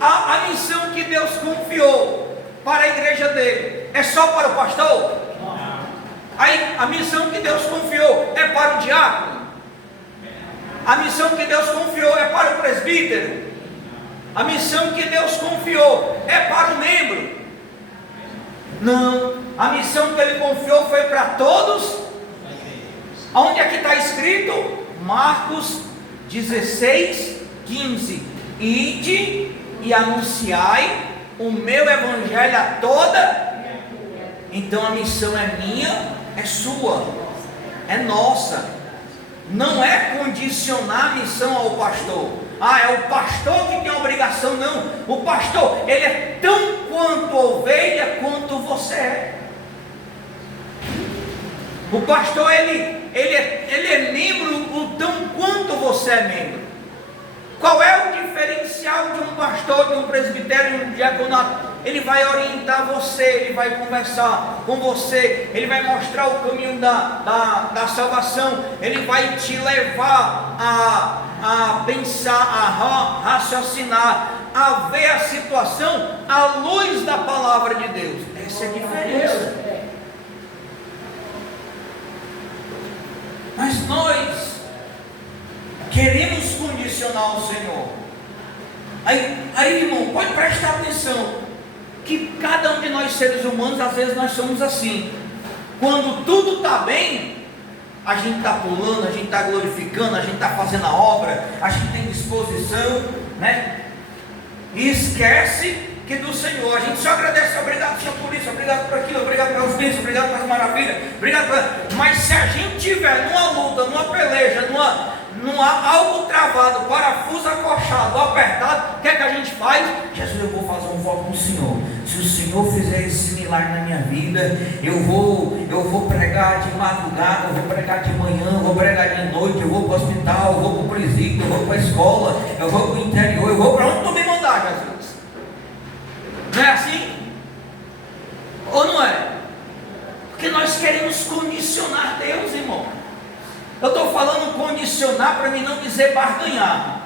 A missão que Deus confiou para a igreja dele é só para o pastor? Aí a missão que Deus confiou é para o diácono? A missão que Deus confiou é para o presbítero? A missão que Deus confiou é para o membro? Não, a missão que ele confiou foi para todos. Onde é que está escrito? Marcos 16, 15: ide e anunciai o meu evangelho a toda. Então a missão é minha, é sua, é nossa. Não é condicionar a missão ao pastor. É o pastor que tem a obrigação. Não, o pastor, ele é tão quanto ovelha quanto você é. O pastor, ele é membro o tão quanto você é membro. Qual é o diferencial de um pastor, de um presbitério, de um diaconato? Ele vai orientar você, ele vai conversar com você, ele vai mostrar o caminho da salvação, ele vai te levar a pensar, a raciocinar, a ver a situação à luz da palavra de Deus. Essa é a diferença. Mas nós queremos condicionar o Senhor. Aí, irmão, pode prestar atenção que cada um de nós seres humanos, às vezes nós somos assim. Quando tudo está bem, a gente está pulando, a gente está glorificando, a gente está fazendo a obra, a gente tem disposição, né? E esquece que do Senhor, a gente só agradece: obrigado, Senhor, por isso, obrigado por aquilo, obrigado pelas bênçãos, obrigado pelas maravilhas, obrigado por... Mas se a gente tiver numa luta, numa peleja, algo travado, parafuso acochado, apertado, o que é que a gente faz? Jesus, eu vou fazer um voto com o Senhor. Se o Senhor fizer esse milagre na minha vida, eu vou pregar de madrugada, eu vou pregar de manhã, eu vou pregar de noite, eu vou para o hospital, eu vou para o presídio, eu vou para a escola, eu vou para o interior, eu vou para onde tu me mandar, Jesus. Não é assim? Ou não é? Porque nós condicionar, para mim não dizer barganhar.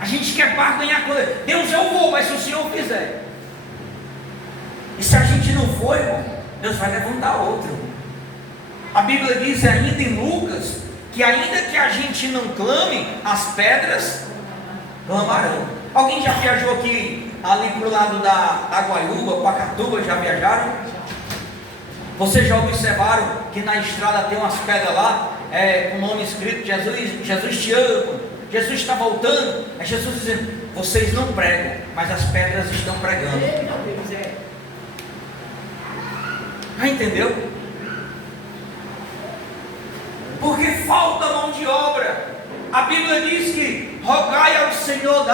A gente quer barganhar com Deus. Deus, eu vou, mas se o Senhor fizer. E se a gente não for, irmão, Deus vai levantar outro. A Bíblia diz ainda em Lucas, que ainda que a gente não clame, as pedras clamarão. Alguém já viajou aqui, ali para o lado da Guaiúba, Pacatuba, já viajaram? Vocês já observaram que na estrada tem umas pedras lá, com o nome escrito, Jesus te ama, Jesus está voltando. É Jesus dizendo, vocês não pregam, mas as pedras estão pregando. Já entendeu? Porque falta mão de obra. A Bíblia diz que rogai ao Senhor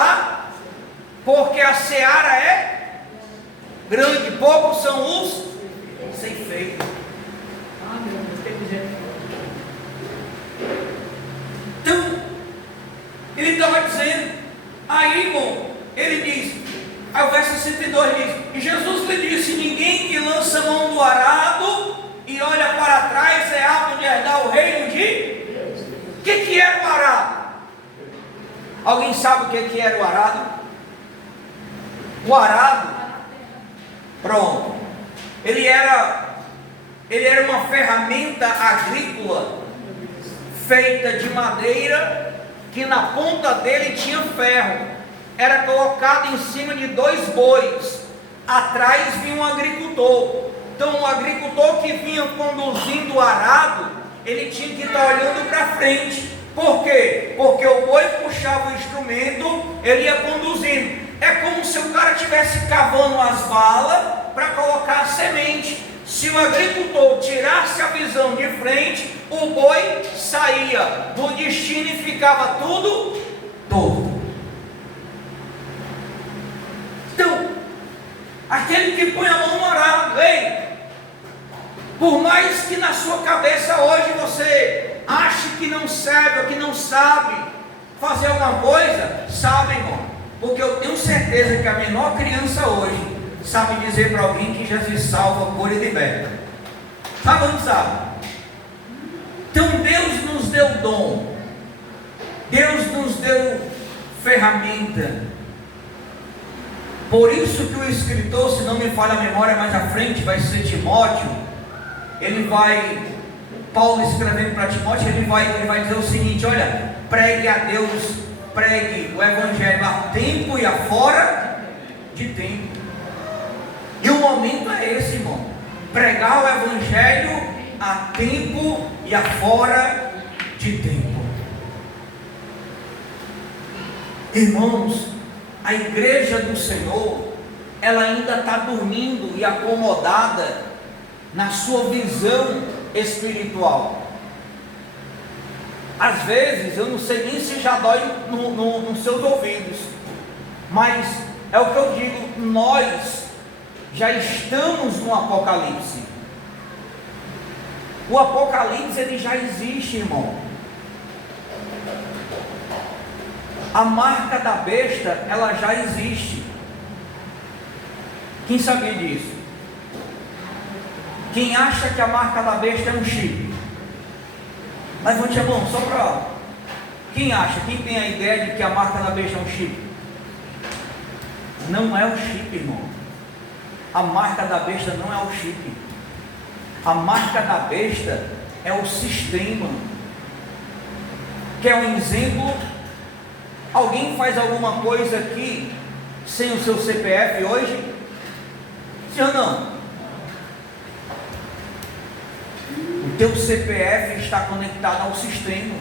porque a seara é grande, poucos são os ceifeiros. Então, ele estava dizendo, aí, irmão, ele diz, aí o verso 62 diz, e Jesus lhe disse, ninguém que lança mão do arado e olha para trás é apto de herdar o reino de Deus. O que era o arado? Alguém sabe o que era o arado? O arado, pronto, ele era uma ferramenta agrícola feita de madeira, que na ponta dele tinha ferro, era colocado em cima de 2 bois, atrás vinha um agricultor. Então o agricultor que vinha conduzindo o arado, ele tinha que estar olhando para frente. Por quê? Porque o boi puxava o instrumento, ele ia conduzindo. É como se o cara estivesse cavando as valas para colocar a semente. Se o agricultor tirasse a visão de frente, o boi saía do destino e ficava tudo torto. Então, aquele que põe a mão no arado, ei, por mais que na sua cabeça hoje você ache que não serve ou que não sabe fazer alguma coisa, sabe, irmão, porque eu tenho certeza que a menor criança hoje sabe dizer para alguém que Jesus salva, cura e liberta. Sabe ou não sabe? Então Deus nos deu dom, Deus nos deu ferramenta. Por isso que o escritor, se não me falha a memória, mais à frente vai ser Timóteo. Paulo escrevendo para Timóteo, ele vai dizer o seguinte: olha, pregue a Deus, pregue o evangelho a tempo e a fora de tempo. E o momento é esse, irmão, pregar o evangelho a tempo e a fora de tempo. Irmãos, a igreja do Senhor, ela ainda está dormindo e acomodada na sua visão espiritual. Às vezes, eu não sei nem se já dói nos seus ouvidos, mas é o que eu digo, nós já estamos no Apocalipse. O Apocalipse, ele já existe, irmão. A marca da besta, ela já existe. Quem sabia disso? Quem acha que a marca da besta é um chip? Levante a mão, só para... Quem acha? Quem tem a ideia de que a marca da besta é um chip? Não é o chip, irmão. A marca da besta não é o chip. A marca da besta é o sistema. Quer um exemplo? Alguém faz alguma coisa aqui sem o seu CPF hoje? Sim ou não? O teu CPF está conectado ao sistema.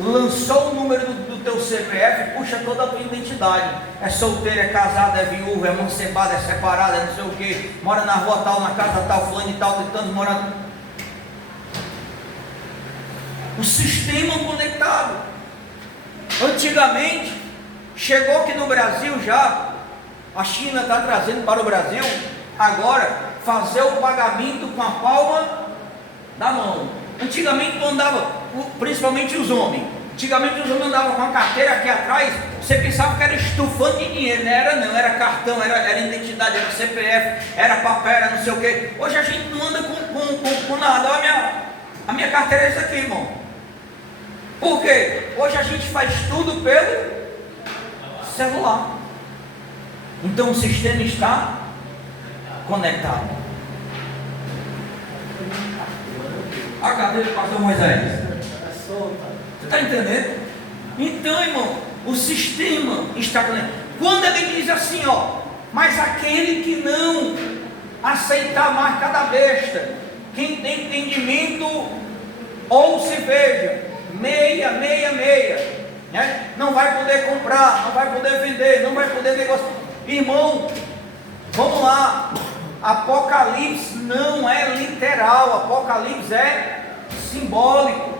Lançou o número do teu CPF, puxa toda a tua identidade. É solteiro, é casado, é viúvo, é mancebado, é separado, é não sei o que, mora na rua tal, na casa tal, fulano e tal, tentando morar. O sistema conectado. Antigamente, chegou aqui no Brasil já, a China está trazendo para o Brasil, agora, fazer o pagamento com a palma da mão. Antigamente tu andava, principalmente os homens, andavam com a carteira aqui atrás, você pensava que era estufando de dinheiro, não era cartão, era identidade, era CPF, era papel, era não sei o que. Hoje a gente não anda com nada. A minha carteira é isso aqui, irmão. Por quê? Hoje a gente faz tudo pelo celular. Então o sistema está conectado. A cadeira do pastor Moisés. Você está entendendo? Então, irmão, o sistema está conectado. Quando ele diz assim, mas aquele que não aceitar a marca da besta, quem tem entendimento, ouça e veja, 666, né? Não vai poder comprar, não vai poder vender, não vai poder negociar. Irmão, vamos lá. Apocalipse não é literal, Apocalipse é simbólico.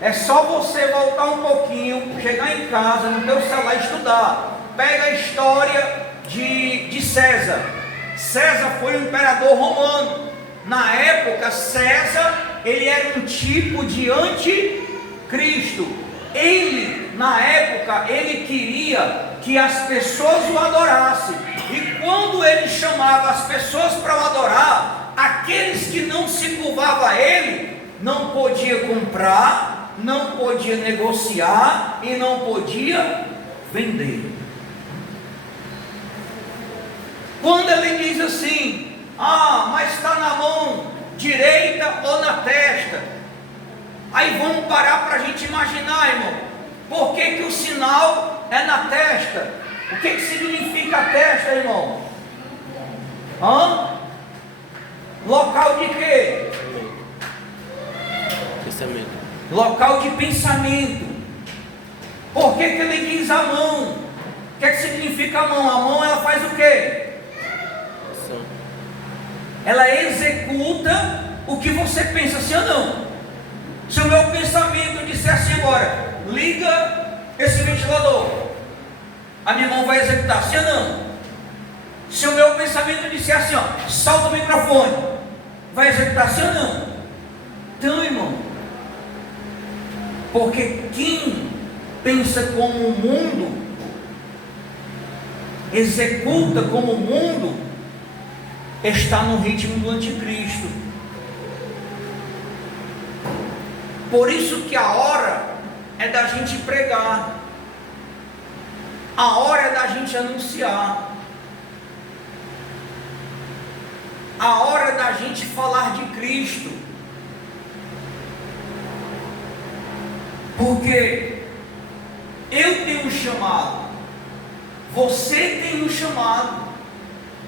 É só você voltar um pouquinho, chegar em casa, no teu celular e estudar. Pega a história de César. César foi um imperador romano. Na época, César, ele era um tipo de anticristo. Ele, na época, ele queria que as pessoas o adorassem. E quando ele chamava as pessoas para o adorar, aqueles que não se curvavam a ele, não podia comprar, não podia negociar e não podia vender. Quando ele diz assim, mas está na mão direita ou na testa, aí vamos parar para a gente imaginar, irmão, por que o sinal é na testa? O que significa a testa, irmão? Local de quê? Pensamento. Local de pensamento. Por que ele diz a mão? O que significa a mão? A mão, ela faz o quê? Ação. Ela executa o que você pensa, sim ou não? Se o meu pensamento disser assim agora, liga esse ventilador, a minha mão vai executar, sim ou não? Se o meu pensamento disser assim, solta o microfone, vai executar, sim ou não? Então, irmão, porque quem pensa como o mundo, executa como o mundo, está no ritmo do anticristo. Por isso que a hora é da gente pregar, a hora é da gente anunciar, a hora é da gente falar de Cristo. Porque eu tenho um chamado, você tem um chamado.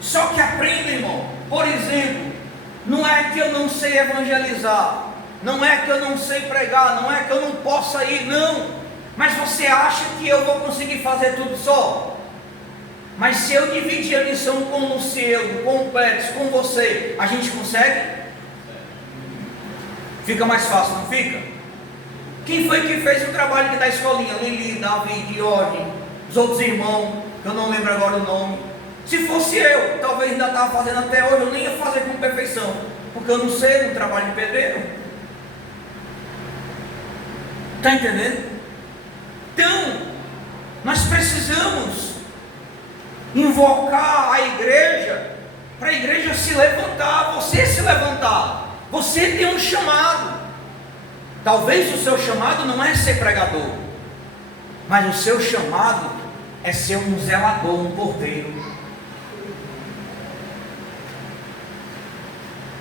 Só que aprenda, irmão. Por exemplo, não é que eu não sei evangelizar, não é que eu não sei pregar, não é que eu não possa ir, não. Mas você acha que eu vou conseguir fazer tudo só? Mas se eu dividir a missão com o Luciano, com o Pérez, com você, a gente consegue? Fica mais fácil, não fica? Quem foi que fez o trabalho aqui da escolinha? Lili, Davi, Diorne, os outros irmãos, que eu não lembro agora o nome. Se fosse eu, talvez ainda estava fazendo até hoje, eu nem ia fazer com perfeição, porque eu não sei, não trabalho de pedreiro. Está entendendo? Então, nós precisamos invocar a igreja, para a igreja se levantar, você se levantar. Você tem um chamado. Talvez o seu chamado não é ser pregador, mas o seu chamado é ser um zelador, um porteiro.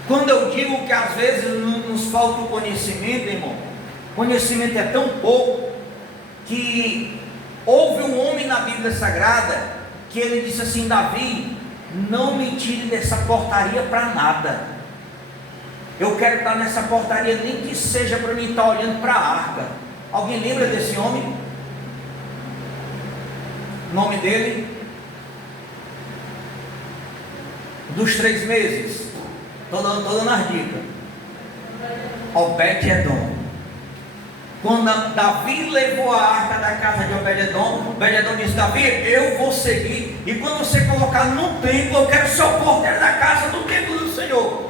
Quando eu digo que às vezes nos falta o conhecimento, irmão, conhecimento é tão pouco, que houve um homem na Bíblia Sagrada, que ele disse assim: Davi, não me tire dessa portaria para nada, eu quero estar nessa portaria, nem que seja para mim estar olhando para a arca. Alguém lembra desse homem? O nome dele? Dos 3 meses. Estou dando as dicas. Obed-edom. Quando Davi levou a arca da casa de Obed-edom, Obed-edom disse: Davi, eu vou seguir, e quando você colocar no templo, eu quero ser o porteiro da casa do templo do Senhor.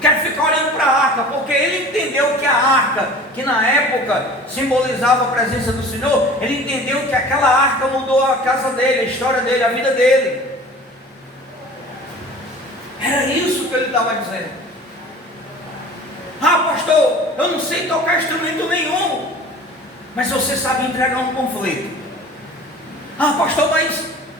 Quero ficar olhando para a arca, porque ele entendeu que a arca, que na época simbolizava a presença do Senhor, ele entendeu que aquela arca mudou a casa dele, a história dele, a vida dele. Era isso que ele estava dizendo. Ah, pastor, eu não sei tocar instrumento nenhum, mas você sabe entregar um panfleto. Ah, pastor,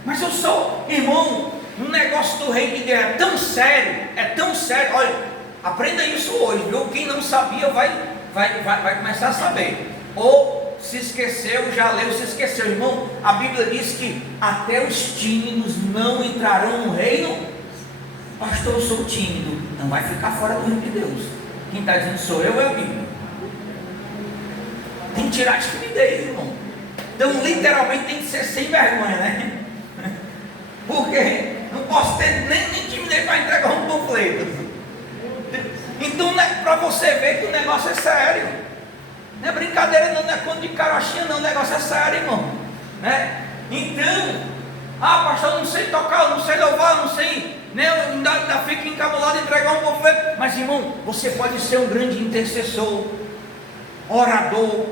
mas eu sou, irmão, o negócio do reino de Deus é tão sério, olha, aprenda isso hoje, viu? Quem não sabia vai começar a saber, ou se esqueceu, já leu, se esqueceu, irmão. A Bíblia diz que até os tímidos não entrarão no reino. Pastor, eu sou tímido, não vai ficar fora do reino de Deus. Quem está dizendo sou eu, é a Bíblia. Tem que tirar a timidez, irmão. Então literalmente tem que ser sem vergonha, né? Porque não posso ter nem timidez para entregar um panfleto. Então, para você ver que o negócio é sério, não é brincadeira, não é conto de carochinha, não, o negócio é sério, irmão, né? Então, pastor, eu não sei tocar, eu não sei louvar, eu não sei, né? Eu ainda fico encabulado em entregar um panfleto. Mas, irmão, você pode ser um grande intercessor, orador,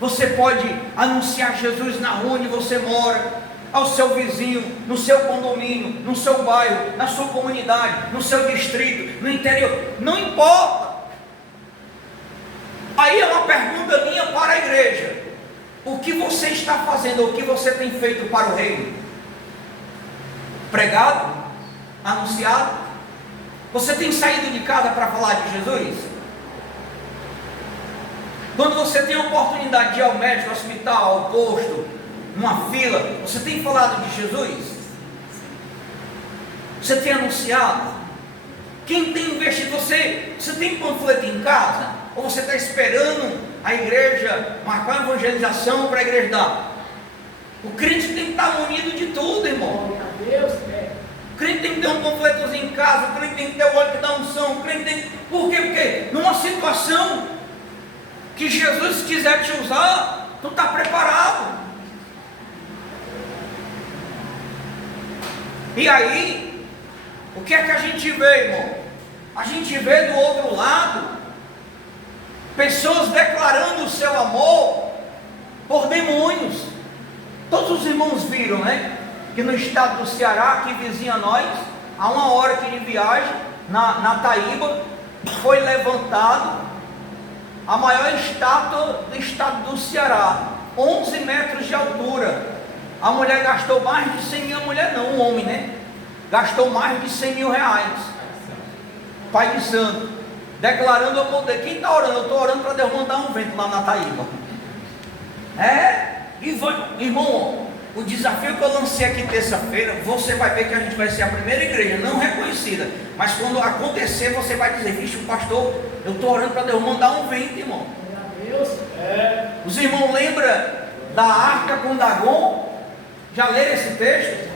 você pode anunciar Jesus na rua onde você mora, ao seu vizinho, no seu condomínio, no seu bairro, na sua comunidade, no seu distrito, no interior, não importa. Aí é uma pergunta minha para a igreja: o que você está fazendo, o que você tem feito para o reino? Pregado? Anunciado? Você tem saído de casa para falar de Jesus? Quando você tem a oportunidade de ir ao médico, ao hospital, ao posto, numa fila, você tem falado de Jesus? Você tem anunciado? Quem tem investido? Você tem panfleto em casa? Ou você está esperando a igreja marcar uma evangelização para a igreja dar? O crente tem que estar munido de tudo, irmão. O crente tem que ter um panfletozinho em casa, o crente tem que ter o óleo que dá unção, o crente tem que... Por quê? Porque numa situação que Jesus quiser te usar, tu está preparado. E aí, o que é que a gente vê, irmão? A gente vê do outro lado pessoas declarando o seu amor por demônios. Todos os irmãos viram, né? Que no estado do Ceará, que vizinha a nós, a 1 hora aqui de viagem, na Taíba, foi levantado a maior estátua do estado do Ceará, 11 metros de altura. A mulher gastou mais de 100 mil, a mulher não, um homem, né? Gastou mais de 100 mil reais. Pai de santo, declarando o poder. Quem está orando? Eu estou orando para Deus mandar um vento lá na Taíba. Irmão, o desafio que eu lancei aqui terça-feira, você vai ver que a gente vai ser a primeira igreja não reconhecida, mas quando acontecer você vai dizer: vixe, pastor, eu estou orando para Deus mandar um vento, irmão. Os irmãos lembram da arca com Dagon? Já leram esse texto?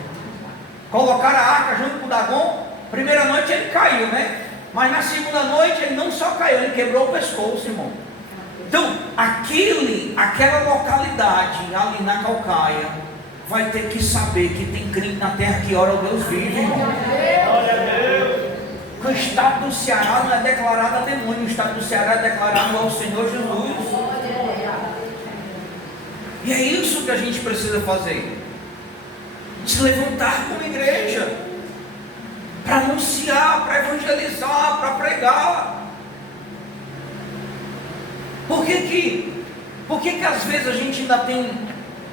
Colocaram a arca junto com Dagon. Primeira noite ele caiu, né? Mas na segunda noite ele não só caiu, ele quebrou o pescoço, irmão. Então, aquela localidade ali na Calcaia vai ter que saber que tem crente na terra que ora ao Deus vivo, irmão. O estado do Ceará não é declarado a demônio, o estado do Ceará é declarado ao Senhor Jesus. E é isso que a gente precisa fazer: se levantar como igreja, para anunciar, para evangelizar, para pregar. Por que às vezes a gente ainda tem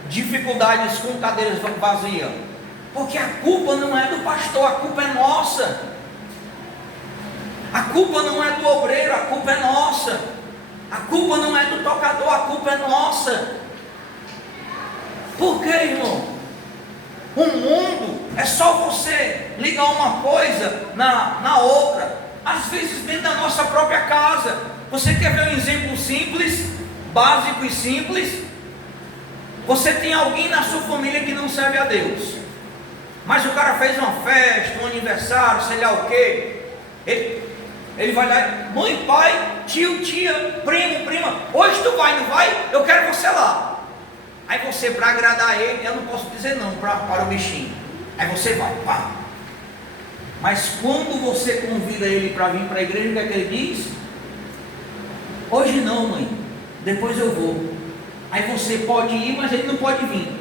dificuldades com cadeiras vazias? Porque a culpa não é do pastor, a culpa é nossa. A culpa não é do obreiro, a culpa é nossa. A culpa não é do tocador, a culpa é nossa. Por quê, irmão? O mundo é só você ligar uma coisa na outra. Às vezes dentro da nossa própria casa. Você quer ver um exemplo simples, básico e simples? Você tem alguém na sua família que não serve a Deus, mas o cara fez uma festa, um aniversário, sei lá o que. Ele vai lá: mãe, pai, tio, tia, primo, prima, hoje tu vai, não vai? Eu quero você lá. Aí você, para agradar ele, eu não posso dizer não para o bichinho. Aí você vai, pá. Mas quando você convida ele para vir para a igreja, o que é que ele diz? Hoje não, mãe, depois eu vou. Aí você pode ir, mas ele não pode vir.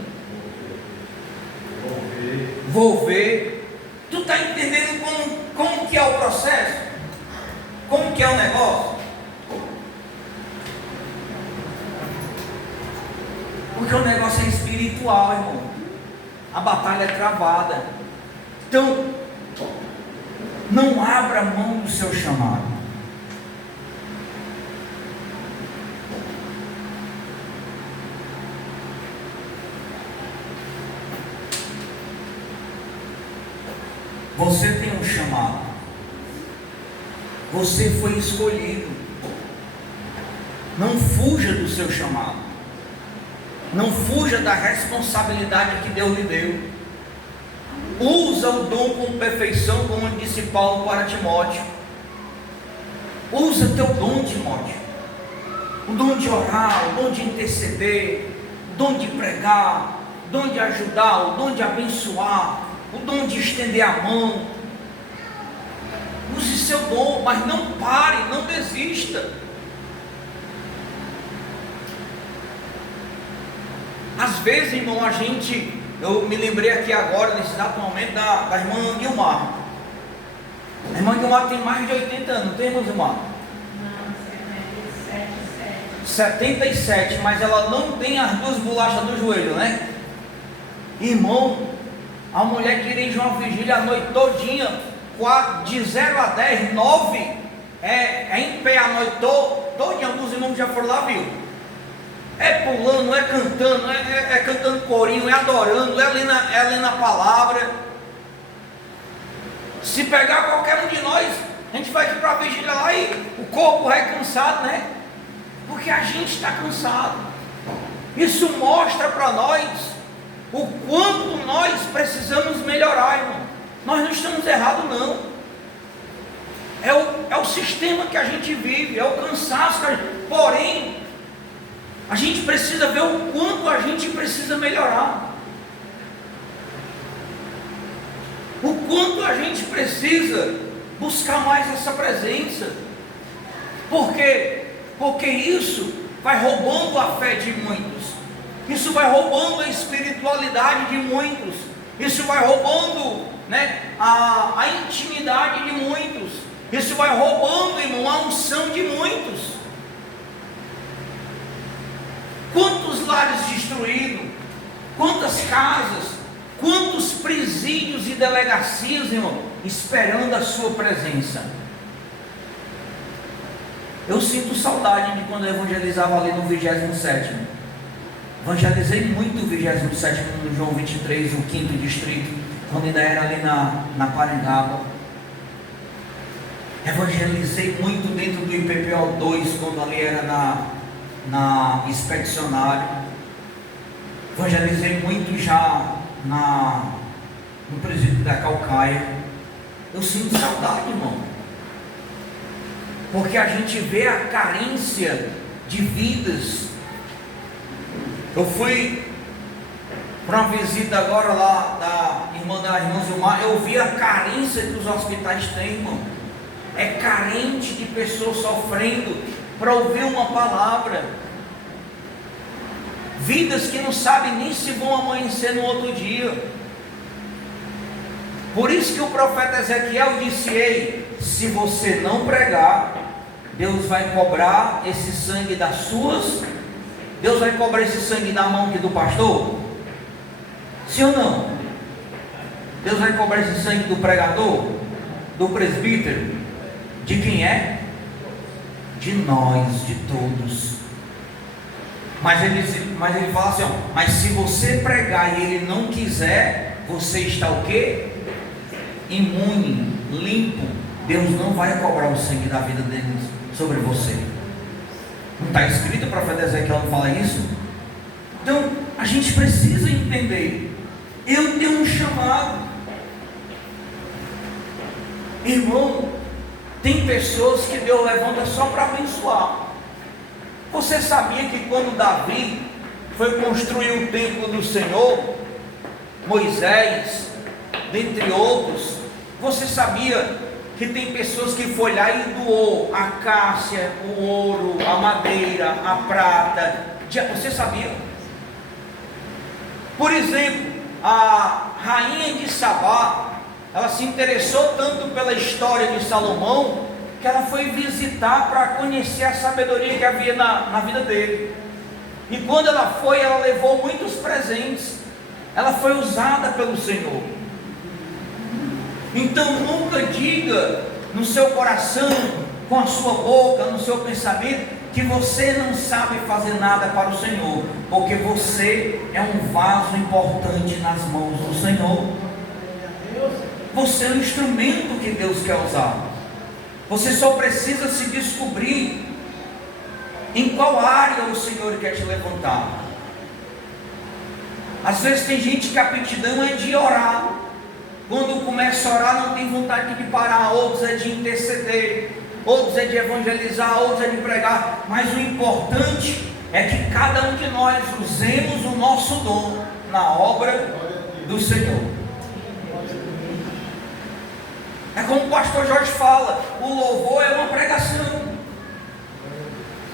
Vou ver. Tu está entendendo como que é o processo? Como que é o negócio? Porque o negócio é espiritual, irmão. A batalha é travada. Então, não abra mão do seu chamado. Você tem um chamado. Você foi escolhido. Não fuja do seu chamado. Não fuja da responsabilidade que Deus lhe deu. Usa o dom com perfeição, como disse Paulo para Timóteo. Usa teu dom, Timóteo. O dom de orar, o dom de interceder, o dom de pregar, o dom de ajudar, o dom de abençoar, o dom de estender a mão. Use seu dom, mas não pare, não desista. Às vezes, irmão, eu me lembrei aqui agora, nesse exato momento, da irmã Guilmar. A irmã Guilmar tem mais de 80 anos, não tem, irmã Guilmar? Não, 77, mas ela não tem as duas bolachas do joelho, né? Irmão, a mulher dirige uma vigília a noite todinha, de 0 a 10, 9, é em pé a noite todinha. Alguns irmãos já foram lá, viu? É pulando, é cantando, é cantando corinho, é adorando, é lendo a palavra. Se pegar qualquer um de nós, a gente vai para a vigília lá e o corpo é cansado, né? Porque a gente está cansado. Isso mostra para nós o quanto nós precisamos melhorar, irmão. Nós não estamos errados, não. É o sistema que a gente vive, é o cansaço que a gente... Porém, a gente precisa ver o quanto a gente precisa melhorar. O quanto a gente precisa buscar mais essa presença. Por quê? Porque isso vai roubando a fé de muitos. Isso vai roubando a espiritualidade de muitos. Isso vai roubando, né, a intimidade de muitos. Isso vai roubando, irmão, a unção de muitos. Quantos lares destruídos, quantas casas, quantos presídios e delegacias, irmão, esperando a sua presença. Eu sinto saudade de quando eu evangelizava ali no 27º. Evangelizei muito o 27º no João 23, o 5º distrito, quando ainda era ali na Parangaba. Evangelizei muito dentro do IPPO 2, quando ali era na expedicionário. Evangelizei muito já no presídio da Calcaia. Eu sinto saudade, irmão, porque a gente vê a carência de vidas. Eu fui para uma visita agora lá da irmã Zilmar. Eu vi a carência que os hospitais têm, irmão. É carente de pessoas sofrendo para ouvir uma palavra. Vidas que não sabem nem se vão amanhecer no outro dia. Por isso que o profeta Ezequiel disse: ei, se você não pregar, Deus vai cobrar esse sangue das suas. Deus vai cobrar esse sangue da mão aqui do pastor? Sim ou não? Deus vai cobrar esse sangue do pregador? Do presbítero? De quem é? De nós, de todos. Mas ele fala assim, ó, mas se você pregar e ele não quiser, você está o quê? Imune, limpo. Deus não vai cobrar o sangue da vida deles sobre você. Não está escrito, o profeta Ezequiel não fala isso? Então, a gente precisa entender. Eu tenho um chamado. Irmão, tem pessoas que Deus levanta só para abençoar. Você sabia que quando Davi foi construir o templo do Senhor, Moisés, dentre outros, você sabia que tem pessoas que foi lá e doou a cássia, o ouro, a madeira, a prata? Você sabia? Por exemplo, a rainha de Sabá, ela se interessou tanto pela história de Salomão, que ela foi visitar para conhecer a sabedoria que havia na vida dele. E quando ela foi, ela levou muitos presentes. Ela foi usada pelo Senhor. Então nunca diga no seu coração, com a sua boca, no seu pensamento, que você não sabe fazer nada para o Senhor, porque você é um vaso importante nas mãos do Senhor. Você é um instrumento que Deus quer usar. Você só precisa se descobrir em qual área o Senhor quer te levantar. Às vezes tem gente que a aptidão é de orar. Quando começa a orar não tem vontade de parar. Outros é de interceder, outros é de evangelizar, outros é de pregar. Mas o importante é que cada um de nós usemos o nosso dom na obra do Senhor. É como o pastor Jorge fala, o louvor é uma pregação.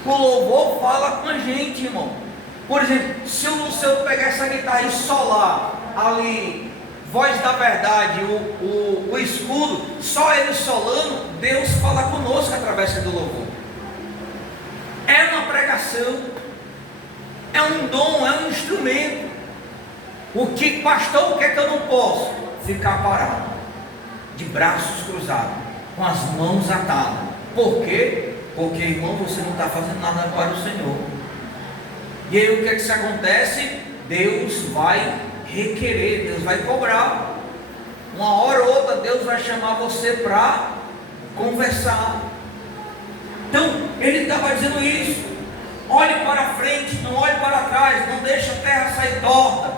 O louvor fala com a gente, irmão. Por exemplo, se o Luciano pegar essa guitarra e solar ali, voz da verdade, o escudo, só ele solando, Deus fala conosco através do louvor. É uma pregação, é um dom, é um instrumento. O que, pastor, o que é que eu não posso? Ficar parado, de braços cruzados, com as mãos atadas. Por quê? Porque, irmão, você não está fazendo nada para o Senhor. E aí o que é que se acontece? Deus vai requerer, Deus vai cobrar. Uma hora ou outra Deus vai chamar você para conversar. Então ele estava dizendo isso: olhe para frente, não olhe para trás, não deixe a terra sair torta,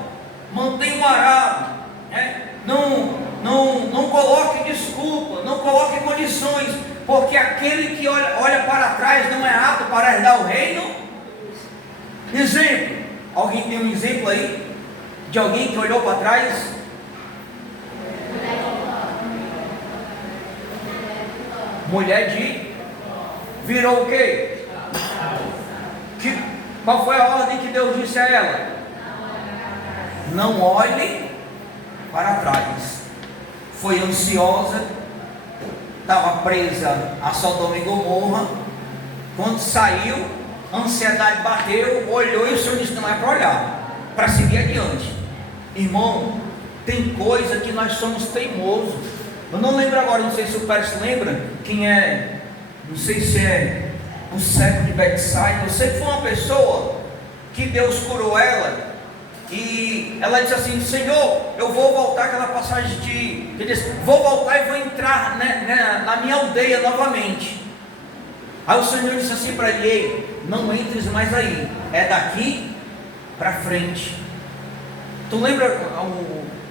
mantenha o arado, né? Não coloque desculpa, não coloque condições, porque aquele que olha para trás não é apto para herdar o reino. Exemplo, alguém tem um exemplo aí de alguém que olhou para trás? Mulher de virou o quê? Qual foi a ordem que Deus disse a ela? Não olhe para trás. Foi ansiosa, estava presa a Sodoma e Gomorra. Quando saiu, a ansiedade bateu, olhou e o Senhor disse: não é para olhar, para seguir adiante. Irmão, tem coisa que nós somos teimosos. Eu não lembro agora, não sei se o Pérez lembra quem é, não sei se é o cego de Betsaida. Eu sei que foi uma pessoa que Deus curou ela, e ela disse assim: Senhor, eu vou voltar, aquela passagem de ele disse, vou voltar e vou entrar na minha aldeia novamente. Aí o Senhor disse assim para ele: ei, não entres mais aí, é daqui para frente. Tu lembra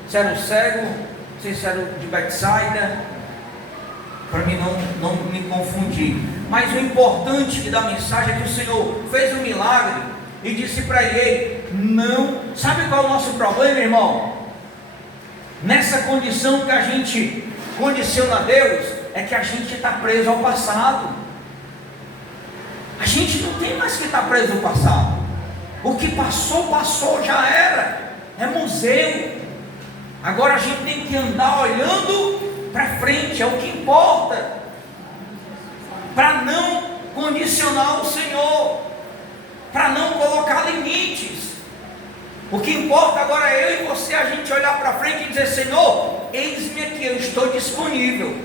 se era o cego, não sei se era o de Betsaida, para mim não me confundir. Mas o importante da mensagem é que o Senhor fez um milagre e disse para ele: não. Sabe qual é o nosso problema, irmão? Nessa condição que a gente condiciona Deus, é que a gente está preso ao passado. A gente não tem mais que estar preso ao passado. O que passou, passou, já era. É museu. Agora a gente tem que andar olhando para frente, é o que importa, para não condicionar o Senhor, para não colocar limites. O que importa agora é eu e você, a gente olhar para frente e dizer: Senhor, eis-me aqui, eu estou disponível.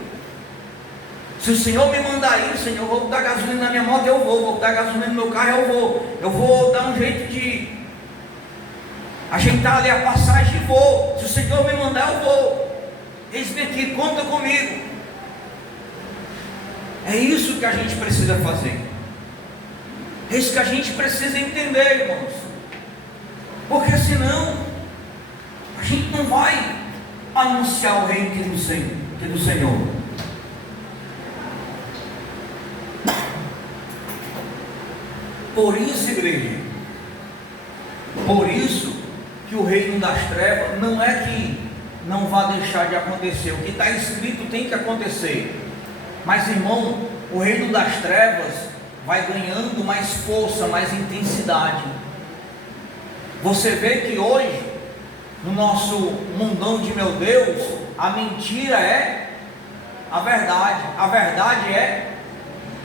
Se o Senhor me mandar ir, Senhor, eu vou botar gasolina na minha moto, eu vou botar gasolina no meu carro, eu vou dar um jeito de ajeitar ali a passagem e vou. Se o Senhor me mandar, eu vou. Eis-me aqui, conta comigo. É isso que a gente precisa fazer. É isso que a gente precisa entender, irmãos. Porque senão a gente não vai anunciar o reino que é do Senhor. Por isso, igreja, por isso que o reino das trevas não é que não vai deixar de acontecer. O que está escrito tem que acontecer. Mas, irmão, o reino das trevas vai ganhando mais força, mais intensidade. Você vê que hoje, no nosso mundão de meu Deus, a mentira é a verdade. A verdade é: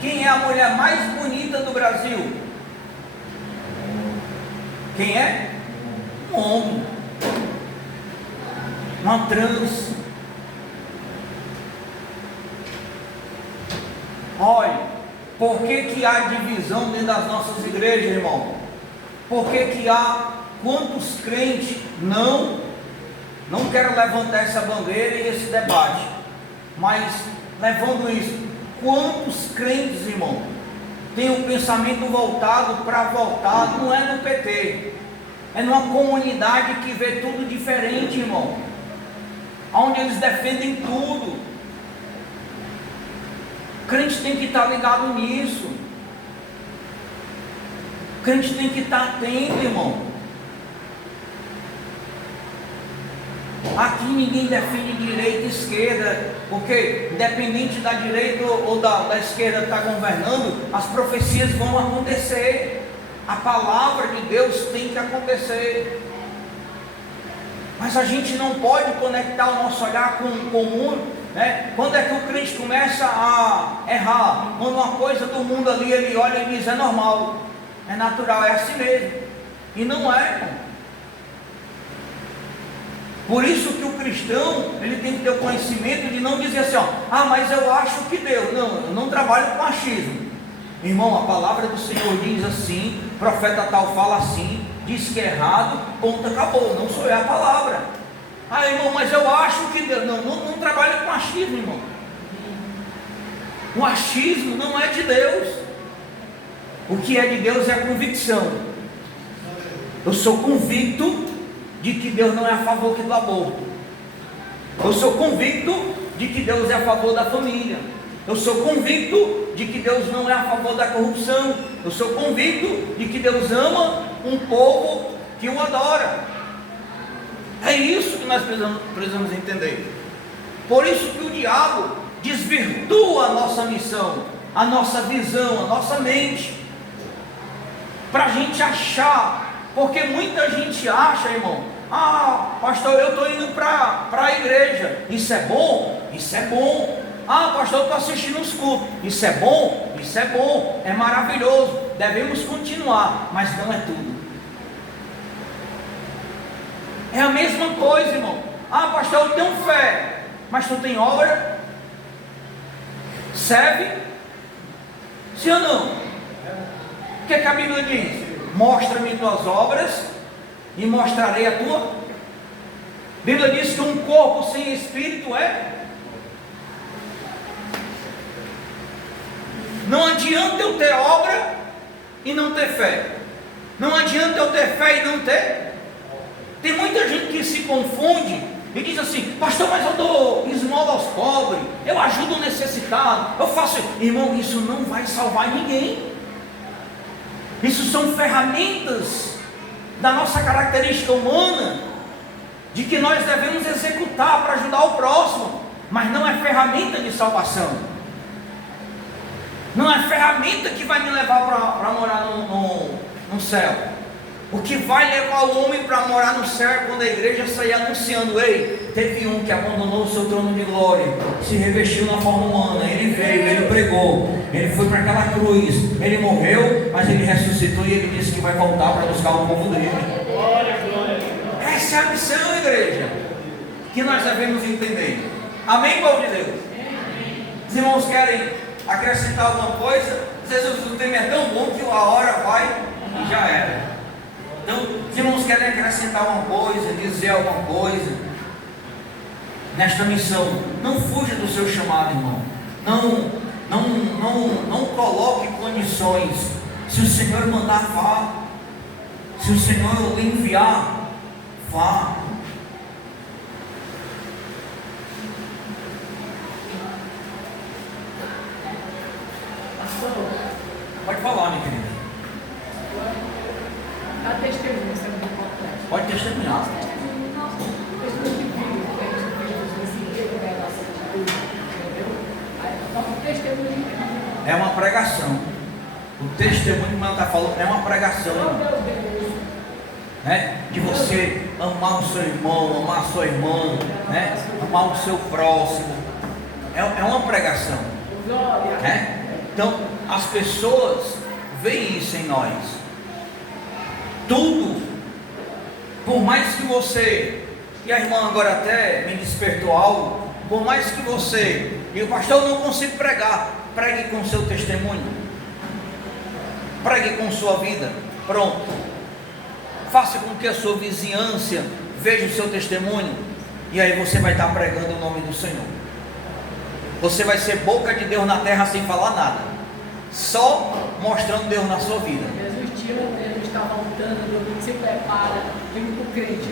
quem é a mulher mais bonita do Brasil? Quem é? Um homem, uma trans. Olha, por que há divisão dentro das nossas igrejas, irmão? Por que há quantos crentes não quero levantar essa bandeira e esse debate, mas levando isso, quantos crentes, irmão, tem um pensamento voltado para votar, não é no PT, é numa comunidade que vê tudo diferente, irmão, onde eles defendem tudo. O crente tem que estar ligado nisso, o crente tem que estar atento, irmão. Aqui ninguém define direita e esquerda, porque independente da direita ou da esquerda estar governando, as profecias vão acontecer, a palavra de Deus tem que acontecer, mas a gente não pode conectar o nosso olhar com o comum, né? Quando é que o crente começa a errar? Quando uma coisa do mundo ali, ele olha e diz, é normal, é natural, é assim mesmo, e não é, irmão. Por isso que o cristão, ele tem que ter o conhecimento de não dizer assim, ó, mas eu acho que Deus, não, eu não trabalho com achismo. Irmão, a palavra do Senhor diz assim, profeta tal fala assim, diz que é errado, ponto, acabou, não sou eu a palavra. Irmão, mas eu acho que Deus, não trabalho com achismo, irmão. O achismo não é de Deus. O que é de Deus é a convicção. Eu sou convicto de que Deus não é a favor do aborto. Eu sou convicto de que Deus é a favor da família. Eu sou convicto de que Deus não é a favor da corrupção. Eu sou convicto de que Deus ama um povo que o adora. É isso que nós precisamos entender. Por isso que o diabo desvirtua a nossa missão, a nossa visão, a nossa mente, para a gente achar. Porque muita gente acha, irmão, pastor, eu estou indo para a igreja, isso é bom? Isso é bom. Pastor, eu estou assistindo os cultos, isso é bom? Isso é bom, é maravilhoso, devemos continuar, mas não é tudo. É a mesma coisa, irmão. Pastor, eu tenho fé, mas tu tem obra? Serve? Sim ou não? O que a Bíblia diz? Mostra-me tuas obras e mostrarei a tua. A Bíblia diz que um corpo sem espírito é. Não adianta eu ter obra e não ter fé. Não adianta eu ter fé e não ter. Tem muita gente que se confunde e diz assim, pastor, mas eu dou esmola aos pobres, eu ajudo o necessitado, eu faço. Irmão, isso não vai salvar ninguém. Isso são ferramentas da nossa característica humana, de que nós devemos executar para ajudar o próximo, mas não é ferramenta de salvação, não é ferramenta que vai me levar para morar no céu. O que vai levar o homem para morar no céu é quando a igreja sair anunciando, ei, teve um que abandonou o seu trono de glória, se revestiu na forma humana, ele veio, ele pregou, ele foi para aquela cruz, ele morreu, mas ele ressuscitou e ele disse que vai voltar para buscar o povo dele. Essa é a missão, igreja, que nós devemos entender. Amém, povo de Deus? Os irmãos querem acrescentar alguma coisa? Às vezes o tema é tão bom que a hora vai e já era. Então, os irmãos querem acrescentar alguma coisa, dizer alguma coisa nesta missão. Não fuja do seu chamado, irmão. Não coloque condições. Se o Senhor mandar, vá. Se o Senhor lhe enviar, vá. Pode falar, minha querida. A testemunha, isso é muito importante. Pode testemunhar. É uma pregação. O testemunho que ela está falando é uma pregação. Né? De você amar o seu irmão, amar a sua irmã, né? Amar o seu próximo. É uma pregação. Né? Então, as pessoas veem isso em nós. Tudo por mais que você, e a irmã agora até me despertou algo, por mais que você, e o pastor, eu não consigo pregar, pregue com seu testemunho, pregue com sua vida, pronto, faça com que a sua vizinhança veja o seu testemunho, e aí você vai estar pregando o nome do Senhor. Você vai ser boca de Deus na terra sem falar nada, só mostrando Deus na sua vida. Jesus tira, Jesus está voltando, Deus se prepara, vem para o crente,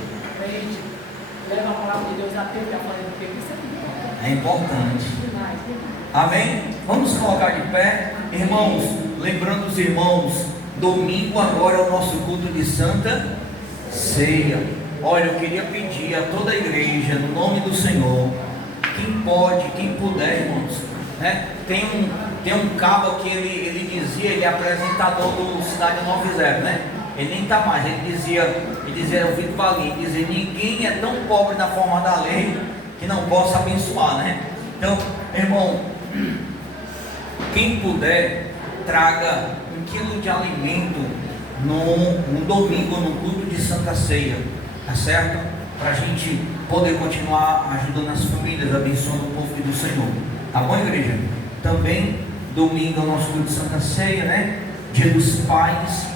leva a palavra de Deus a tempo e a fazer o que isso É importante. Amém? Vamos colocar de pé, irmãos, lembrando os irmãos, domingo agora é o nosso culto de Santa Ceia. Olha, eu queria pedir a toda a igreja, no nome do Senhor, quem pode, quem puder, irmãos, né? Tem um cabo que ele dizia, ele é apresentador do Cidade 90, né? Ele nem está mais, ele dizia o Vitor Valim, dizia, ninguém é tão pobre na forma da lei que não possa abençoar, né? Então, irmão, quem puder, traga 1 quilo de alimento no domingo, no culto de Santa Ceia, tá certo? Para a gente poder continuar ajudando as famílias, abençoando o povo do Senhor, tá bom, igreja? Também, domingo é o nosso culto de Santa Ceia, né? Dia dos Pais,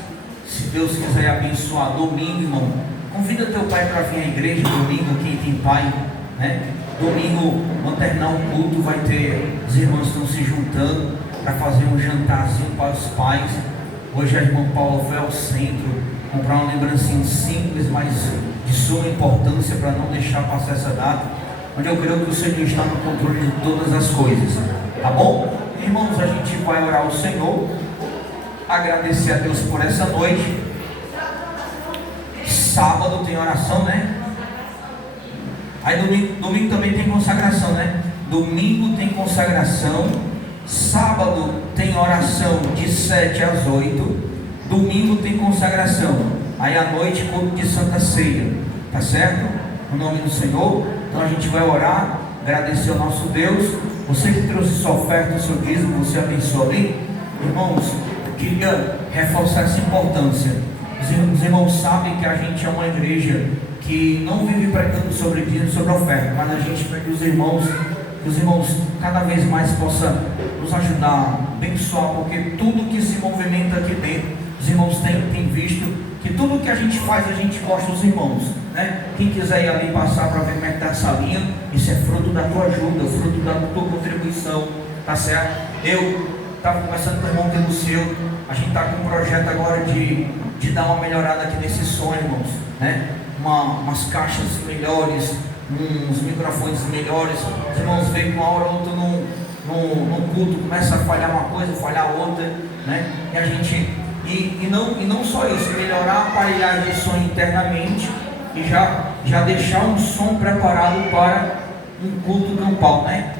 se Deus quiser abençoar, domingo, irmão, convida teu pai para vir à igreja, domingo, quem tem pai, né? Domingo, quando terminar o culto, vai ter, os irmãos estão se juntando para fazer um jantarzinho para os pais. Hoje a irmã Paula foi ao centro comprar uma lembrancinha simples, mas de suma importância, para não deixar passar essa data, onde eu creio que o Senhor está no controle de todas as coisas, tá bom? Irmãos, a gente vai orar ao Senhor, agradecer a Deus por essa noite. Sábado tem oração, né? Aí domingo também tem consagração, né? Domingo tem consagração, sábado tem oração de 7 às 8, domingo tem consagração, aí à noite culto de Santa Ceia, tá certo? No nome do Senhor. Então a gente vai orar, agradecer ao nosso Deus. Você que trouxe sua oferta, o seu dízimo, você abençoa ali. Irmãos, eu queria reforçar essa importância. Os irmãos sabem que a gente é uma igreja que não vive pregando sobre dízimo, sobre oferta, mas a gente pede os irmãos, que os irmãos cada vez mais possam nos ajudar, abençoar, porque tudo que se movimenta aqui dentro, os irmãos têm visto que tudo que a gente faz, a gente gosta dos irmãos, né? Quem quiser ir ali passar para ver como é que está a salinha, isso é fruto da tua ajuda, fruto da tua contribuição, tá certo? Eu estava conversando com o irmão Teluceu, a gente está com um projeto agora de dar uma melhorada aqui nesse som, irmãos, né? Umas caixas melhores, uns microfones melhores. Os irmãos veem que uma hora ou outra num culto começa a falhar uma coisa, falhar outra, né? E a gente, e não só isso, melhorar a aparelhagem de som internamente e já deixar um som preparado para um culto campal, né?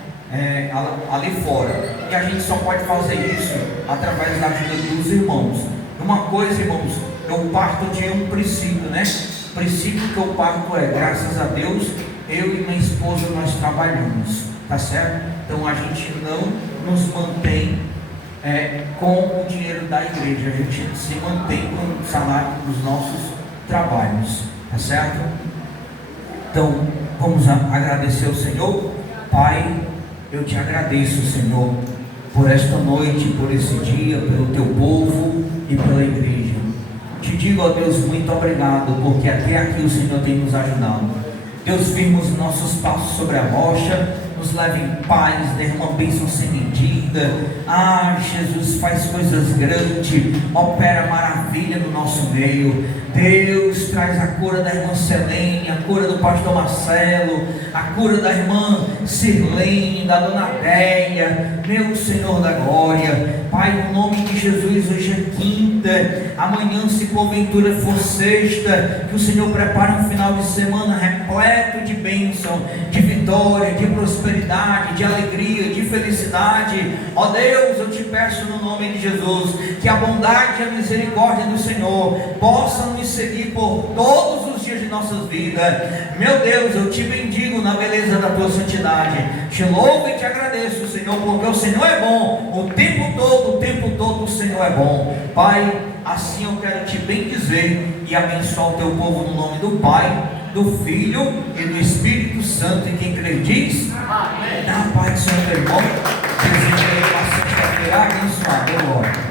Ali fora. E a gente só pode fazer isso através da ajuda dos irmãos. Uma coisa, irmãos, eu parto de um princípio, né? O princípio que eu parto é, graças a Deus, eu e minha esposa nós trabalhamos, tá certo? Então a gente não nos mantém com o dinheiro da igreja, a gente se mantém com o salário dos nossos trabalhos, tá certo? Então vamos agradecer ao Senhor. Pai, eu te agradeço, Senhor, por esta noite, por esse dia, pelo teu povo e pela igreja. Te digo, ó Deus, muito obrigado, porque até aqui o Senhor tem nos ajudado. Deus, firma os nossos passos sobre a rocha, nos leva em paz, derrama bênção sem medida. Jesus, faz coisas grandes, opera maravilha no nosso meio. Deus, traz a cura da irmã Selene, a cura do pastor Marcelo, a cura da irmã Sirlene, da dona Déia, meu Senhor da glória. Pai, no nome de Jesus, hoje é quinta, amanhã, se porventura for sexta, que o Senhor prepare um final de semana repleto de bênção, de vitória, de prosperidade, de alegria, de felicidade. Ó Deus, eu te peço no nome de Jesus, que a bondade e a misericórdia do Senhor possam nos seguir por todos os dias de nossas vidas. Meu Deus, eu te bendigo na beleza da tua santidade, te louvo e te agradeço, Senhor, porque o Senhor é bom, o tempo todo o Senhor é bom. Pai, assim eu quero te bendizer e abençoar o teu povo no nome do Pai, do Filho e do Espírito Santo. E quem crê diz: Amém. dá a paz do Senhor, teu irmão. Desejo aí uma sexta-feira abençoada.